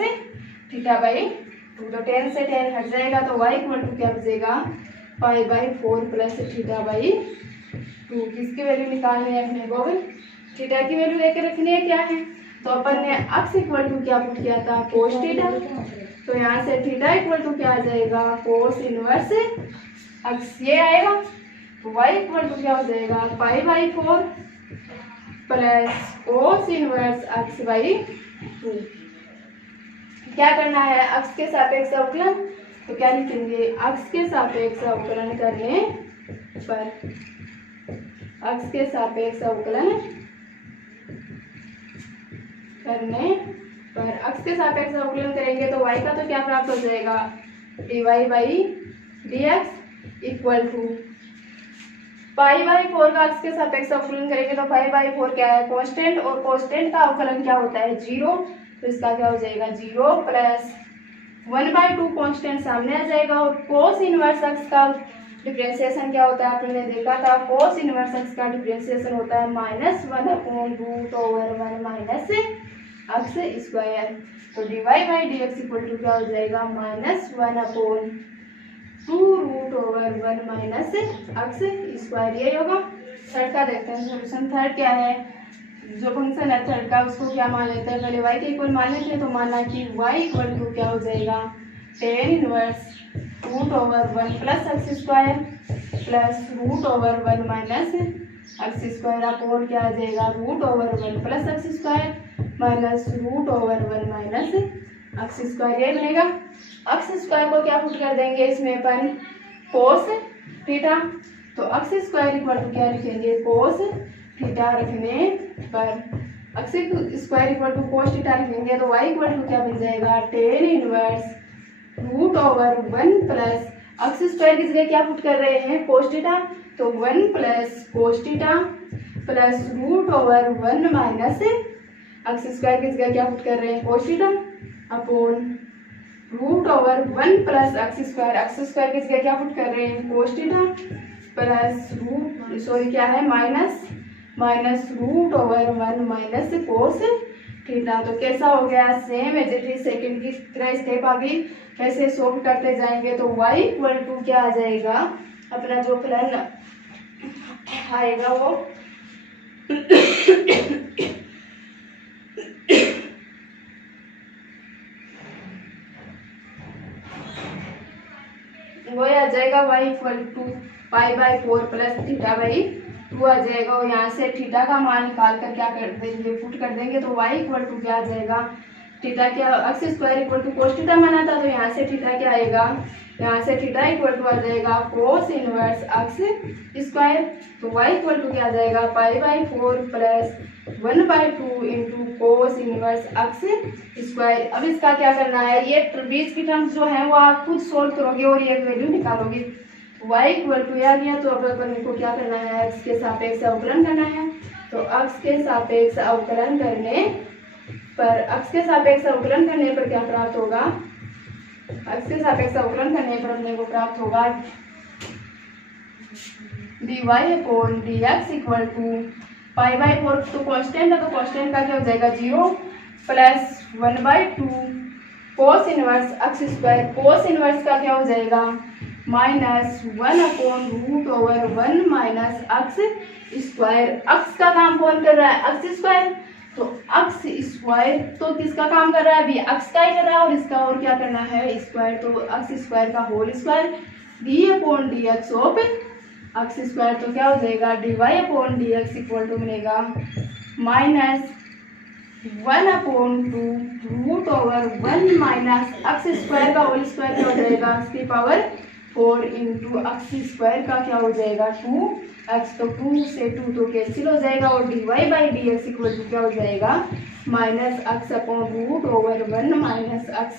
theta by 2। तो 10 से 10 हट जाएगा तो y इक्वल टू क्या बचेगा पाई बाई 4 प्लस थीटा बाई 2। किसकी वैल्यू निकालनी है अपने को, थीटा की वैल्यू लेकर रखनी है क्या है, तो अपन ने x इक्वल टू क्या पुट किया था कोस थीटा, तो यहाँ से थीटा इक्वल टू क्या आ जाएगा कोस इनवर्स x ये आएगा। तो y इक्वल टू क्या हो जाएगा pi by 4 plus cos inverse x by 2। क्या करना है x के सापेक्ष अवकलन, तो क्या लिखेंगे x के सापेक्ष अवकलन करने पर x के सापेक्ष अवकलन करने पर x के सापेक्ष अवकलन करेंगे तो y का तो क्या प्राप्त हो जाएगा dy by dx equal to pi by 4 का x के सापेक्ष अवकलन करेंगे तो पाई बाई 4 क्या है कांस्टेंट और कांस्टेंट का अवकलन क्या होता है 0, तो इसका क्या हो जाएगा 0 प्लस 1/2 कांस्टेंट सामने आ जाएगा। और कोस इनवर्स x का डिफरेंशिएशन क्या होता है आपने देखा था, कोस इनवर्स x का डिफरेंशिएशन होता है -1/√1 माइनस x स्क्वायर। तो dy by dx equal to क्या हो जाएगा -1/√2√1 माइनस x स्क्वायर, ये होगा। थर्ड का देखते हैं सोल्यूशन। थर्ड क्या है, जो फंक्शन है थर्ड का उसको क्या मान लेते हैं, पहले y के इक्वल मान लेते हैं। तो माना कि y इक्वल टू क्या हो जाएगा tan inverse √1 plus x square plus √1 minus x square upon क्या आ जाएगा √1 plus x square minus √1 minus x square, ये बनेगा। x स्क्वायर को क्या पुट कर देंगे इसमें अपन कोस थीटा, तो x स्क्वायर इक्वल टू क्या लिखेंगे कोस थीटा रखने पर x square equal to cos theta रखेंगे तो y इक्वल टू क्या बन जाएगा tan inverse √1 plus x square की जगह क्या पुट कर रहे हैं कोस थीटा, तो 1 plus cos theta plus √1 minus x square की जगह क्या पुट कर रहे हैं cos theta upon √1 plus x square की जगह क्या पुट कर रहे हैं कोस थीटा प्लस क्या है -√1 माइनस कोस थीटा। तो कैसा हो गया same as it is second की तरह स्टेप आगे कैसे सोल्व करते जाएंगे। तो y इक्वल टू क्या आ जाएगा अपना जो फलन आएगा वो आ जाएगा y equal to pi by 4 plus theta by 2 आ जाएगा। और यहाँ से थीटा का मान निकाल कर क्या कर देंगे पुट कर देंगे तो y इक्वल टू क्या आ जाएगा थीटा क्या x square equal to cos theta माना था, तो यहाँ से थीटा क्या आएगा, यहाँ से थीटा इक्वल टू आ जाएगा कोस इनवर्स x स्क्वायर। तो y इक्वल टू क्या आ जाएगा pi by 4 plus 1/2 into cos inverse x square. अब इसका क्या करना है, ये बीच की टर्म्स जो है वो आप खुद सोल्व करोगे और ये वैल्यू निकालोगे। y इक्वल टू आ गया, तो अब अपन को क्या करना है x के सापेक्ष अवकलन करना है। तो x के सापेक्ष अवकलन करने पर x के सापेक्ष अवकलन करने पर क्या प्राप्त होगा, x के सापेक्ष अवकलन करने पर अपने को प्राप्त होगा dy upon dx equal to pi by 4 तो कांस्टेंट है, तो कांस्टेंट का क्या हो जाएगा 0 प्लस 1/2 कोस inverse x square. Cos inverse का क्या हो जाएगा माइनस 1/√1 माइनस अक्स स्क्वायर। अक्स का काम कौन कर रहा है? अक्स स्क्वायर। तो अक्स स्क्वायर तो किसका काम कर रहा है? अभी अक्स का ही कर रहा है, और इसका और क्या करना है? स्क्वायर। तो अक्स स्क्वायर का whole square d/dx of x square. तो क्या हो जाएगा? dy/dx इक्वल टू मिलेगा माइनस 1/2√1 माइनस अक्स स्क्वायर का होल स्क्वायर क्या हो जाएगा? अक्स की पावर 4 इंटू अक्स स्क्वायर का क्या हो जाएगा? 2x। तो 2 से 2 तो कैंसिल हो जाएगा, और dy/dx इक्वल टू क्या हो जाएगा? Minus x/√1 minus x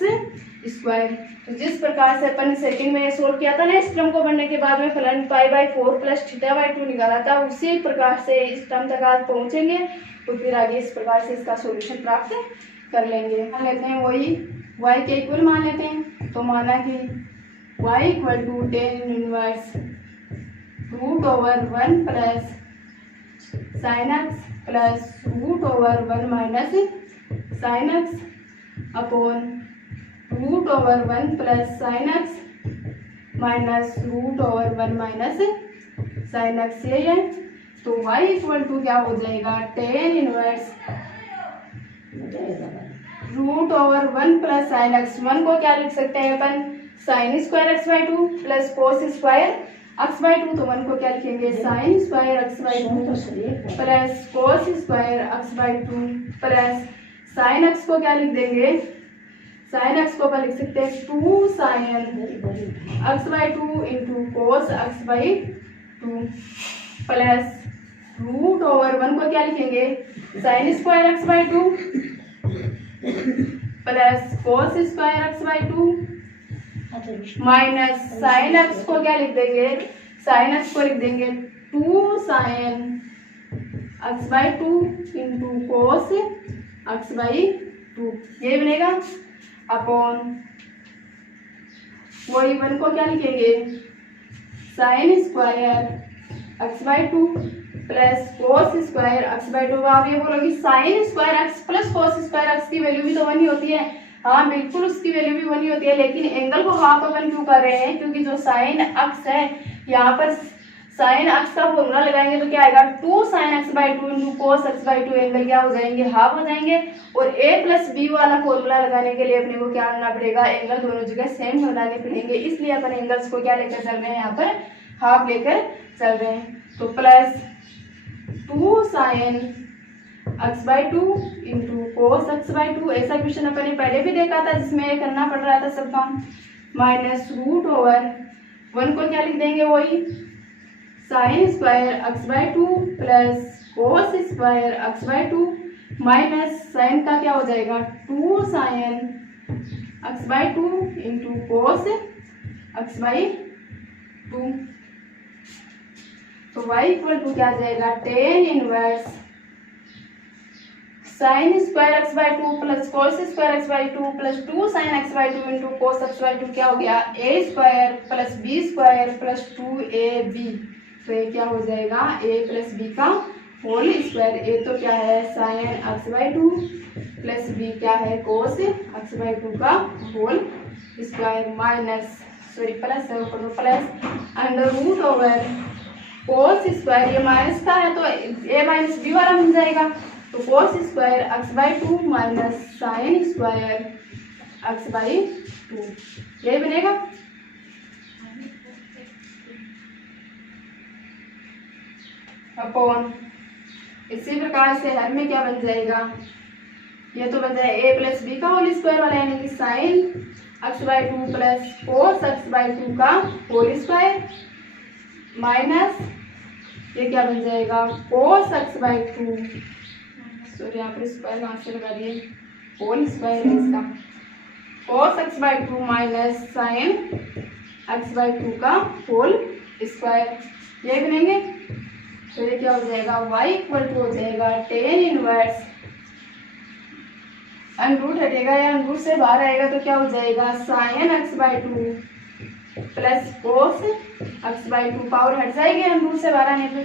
square. तो जिस प्रकार से अपन सेकंड में सोल्व किया था ना इस टर्म को बनने के बाद में फलन π/4 प्लस θ/2 निकाला था, उसी प्रकार से इस टर्म तक आज पहुंचेंगे, तो फिर आगे इस प्रकार से इसका सॉल्यूशन प्राप्त कर लेंगे। मान लेते हैं वही y के इक्वल मान लेते हैं। तो माना कि y equal to tan inverse √1 plus sine x प्लस √1 minus sine x upon √1 plus sine x minus √1 minus sine x, यही है। तो y इक्वल टू क्या हो जाएगा? tan inverse √1 plus sine x. 1 को क्या लिख सकते हैं अपन? Sine square x/2 plus cos square x/2। तो 1 को क्या लिखेंगे? Sine square x/2 plus cos square x/2 plus sine x को क्या लिख देंगे? साइन x को अपन लिख सकते हैं 2 sine x/2 into cos x/2 plus √1 को क्या लिखेंगे? Sine square x/2 plus cos square x/2 minus sine x को क्या लिख देंगे? साइन एक्स को लिख देंगे 2 sine x/2 into cos x/2, ये बनेगा अपॉन वही 1 को क्या लिखेंगे? Sine square x/2 plus cos square x/2। आप ये बोलोगे sign square x plus cos square x की वैल्यू भी तो 1 ही होती है। हाँ बिल्कुल, उसकी वैल्यू भी 1 ही होती है, लेकिन एंगल को हाफ अपन क्यों कर रहे हैं? क्योंकि जो साइन अक्स है, यहाँ पर साइन अक्स का फॉर्मूला लगाएंगे तो क्या आएगा? 2 sine x/2 into cos x/2 angle क्या हो जाएंगे? हाफ हो जाएंगे। और a प्लस बी वाला फॉर्मूला लगाने के लिए अपने को क्या करना पड़ेगा? एंगल दोनों जगह सेम बनाने पड़ेंगे, इसलिए अपन एंगल्स को क्या लेकर चल रहे हैं? यहाँ पर हाफ लेकर चल रहे हैं। तो plus 2 sine x/2 into cos x/2। ऐसा क्वेश्चन अपन ने पहले भी देखा था जिसमें करना पड़ रहा था सब काम। माइनस √1 को क्या लिख देंगे? वही sine square x/2 plus cos square x/2 minus sine का क्या हो जाएगा? 2 sine x/2 into cos x/2। तो y इक्वल टू क्या आ जाएगा? tan inverse sine square x/2 plus cos square x/2 plus 2 sine x/2 into cos x/2 क्या हो गया? a square plus b square plus 2ab। तो ये क्या हो जाएगा? a प्लस b का होल स्क्वायर। a तो क्या है? साइन x/2 प्लस b क्या है? कोस x/2 का whole square minus plus √1 cos square, ये माइनस का है तो a माइनस b वाला बन जाएगा। तो कोस square x/2 minus sine square x/2, यही बनेगा। अपॉन इसी प्रकार से हर में क्या बन जाएगा? ये तो बन जाएगा a प्लस बी का होल स्क्वायर वाला, यानी कि साइन x/2 प्लस कोस x/2 का होल स्क्वायर माइनस ये क्या बन जाएगा? कोस x/2, सॉरी यहाँ पर स्क्वायर कहाँ से लगा दिए? होल स्क्वायर है इसका। कोस x/2 माइनस साइन x/2 का होल स्क्वायर, ये बनेंगे। तो ये क्या हो जाएगा? y इक्वल टू हो जाएगा tan इनवर्स, अंडरूट हटेगा या अंडरूट से बाहर आएगा तो क्या हो जाएगा? साइन x/2 प्लस कोस x/2, पावर हट जाएगी अंडरूट से बाहर आने पर,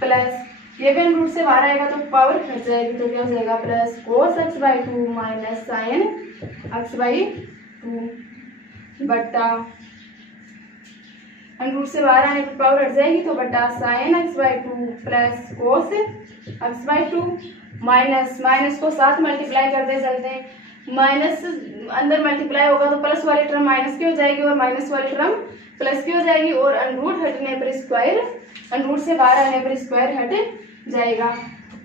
प्लस ये भी अंडरूट से बाहर आएगा तो पावर हट जाएगी, तो क्या हो जाएगा? Plus cos x/2 minus sign x/2 बट्टा अंडर रूट से बाहर आने पर पावर हट जाएगी तो बटा sine x by two plus cos x by two minus minus को साथ मल्टीप्लाई करते चलते हैं, माइनस अंदर मल्टीप्लाई होगा तो प्लस वाली टर्म माइनस की हो जाएगी और माइनस वाली टर्म प्लस की हो जाएगी और अंडर रूट हटने पर स्क्वायर, अंडर रूट से बाहर आने पर स्क्वायर हट जाएगा।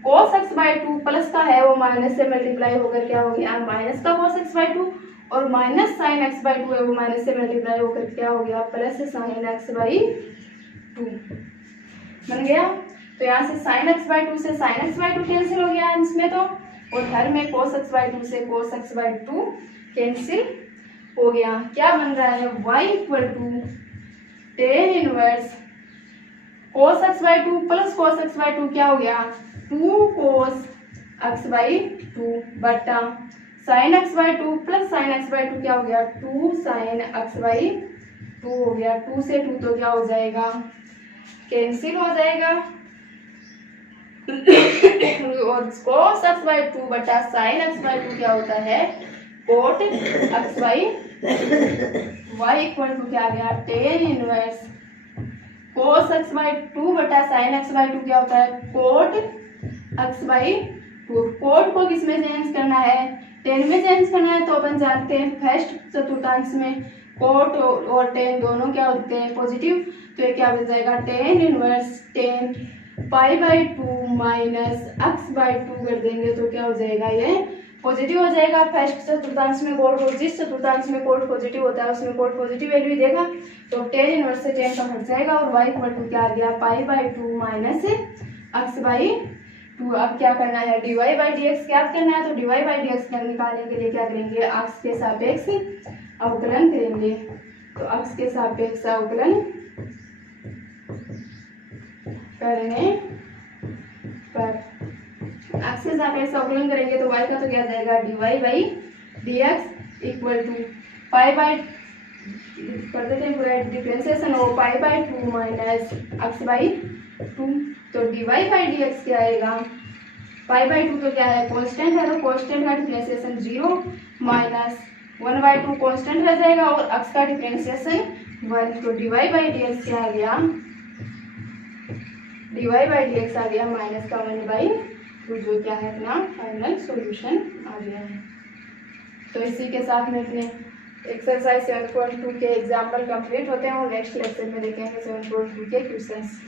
Cos x by two plus का है वो माइनस से मल्टीप्लाई होकर क्या हो गया माइनस का कोस एक्स बाई टू, और minus sine x by to है वो माइनस से मल्टीप्लाई होकर क्या हो गया plus sine x by to बन गया। तो यहाँ से साइन एक्स बाई टू से sign x by two cancel हो गया इसमें तो, और हर में कोस एक्स बाई टू से cos x by two cancel हो गया। क्या बन रहा है y equal to tan inverse cos x by two plus cos x by two क्या हो गया 2 कोस एक्स बाई टू बटा sine x by two plus sine x by two क्या हो गया 2 साइन एक्स बाई टू हो गया। 2 से 2 तो क्या हो जाएगा कैंसिल हो जाएगा और कोस एक्स बाई टू बटा साइन एक्स बाई टू क्या होता है cot x by y equal to क्या आ गया tan inverse cos x by two बटा साइन एक्स बाई टू क्या होता है cot x by two. Cot को किस में चेंज करना है 10 में चेंज करना है, तो अपन जानते हैं फर्स्ट चतुर्थांश में कोट और 10 दोनों क्या होते हैं पॉजिटिव, तो ये क्या हो जाएगा 10 inverse 10 pi by two minus x by to कर देंगे तो क्या हो जाएगा ये पॉजिटिव हो जाएगा। फर्स्ट चतुर्थांश में कोट, जिस चतुर्थांश में कोट पॉजिटिव होता है उसमें कोट पॉजिटिव वैल्यू देगा, तो 10 इनवर्स से 10 का हट जाएगा और y इक्वल टू क्या आ गया पाई by two minus x by to. अब क्या करना है dy बाई डी एक्स ज्ञात करना है, तो dy बाई डी एक्स निकालने के लिए क्या करेंगे एक्स के सापेक्ष अवकलन करेंगे। तो एक्स के सापेक्ष अवकलन करने पर एक्स के सापेक्ष अवकलन करेंगे तो y का तो क्या जाएगा dy by d x equal to pi by कर देते हैं पूरा डिफरेंशिएशन हो pi by two minus x by two, तो dy बाई डी एक्स क्या आएगा पाई बाई टू तो क्या है कांस्टेंट है, तो कांस्टेंट का differentiation 0 minus 1 by two constant रह जाएगा और x का डिफरेंशिएशन 1, तो dy बाई डी एक्स क्या आ गया dy बाई डी एक्स आ गया माइनस का 1 बाई टू, जो क्या है अपना फाइनल सॉल्यूशन आ गया है। तो इसी के साथ में अपने एक्सरसाइज 7.2 के एग्जाम्पल कंप्लीट होते हैं और नेक्स्ट लेक्चर में देखेंगे 7.2 के क्वेश्चंस।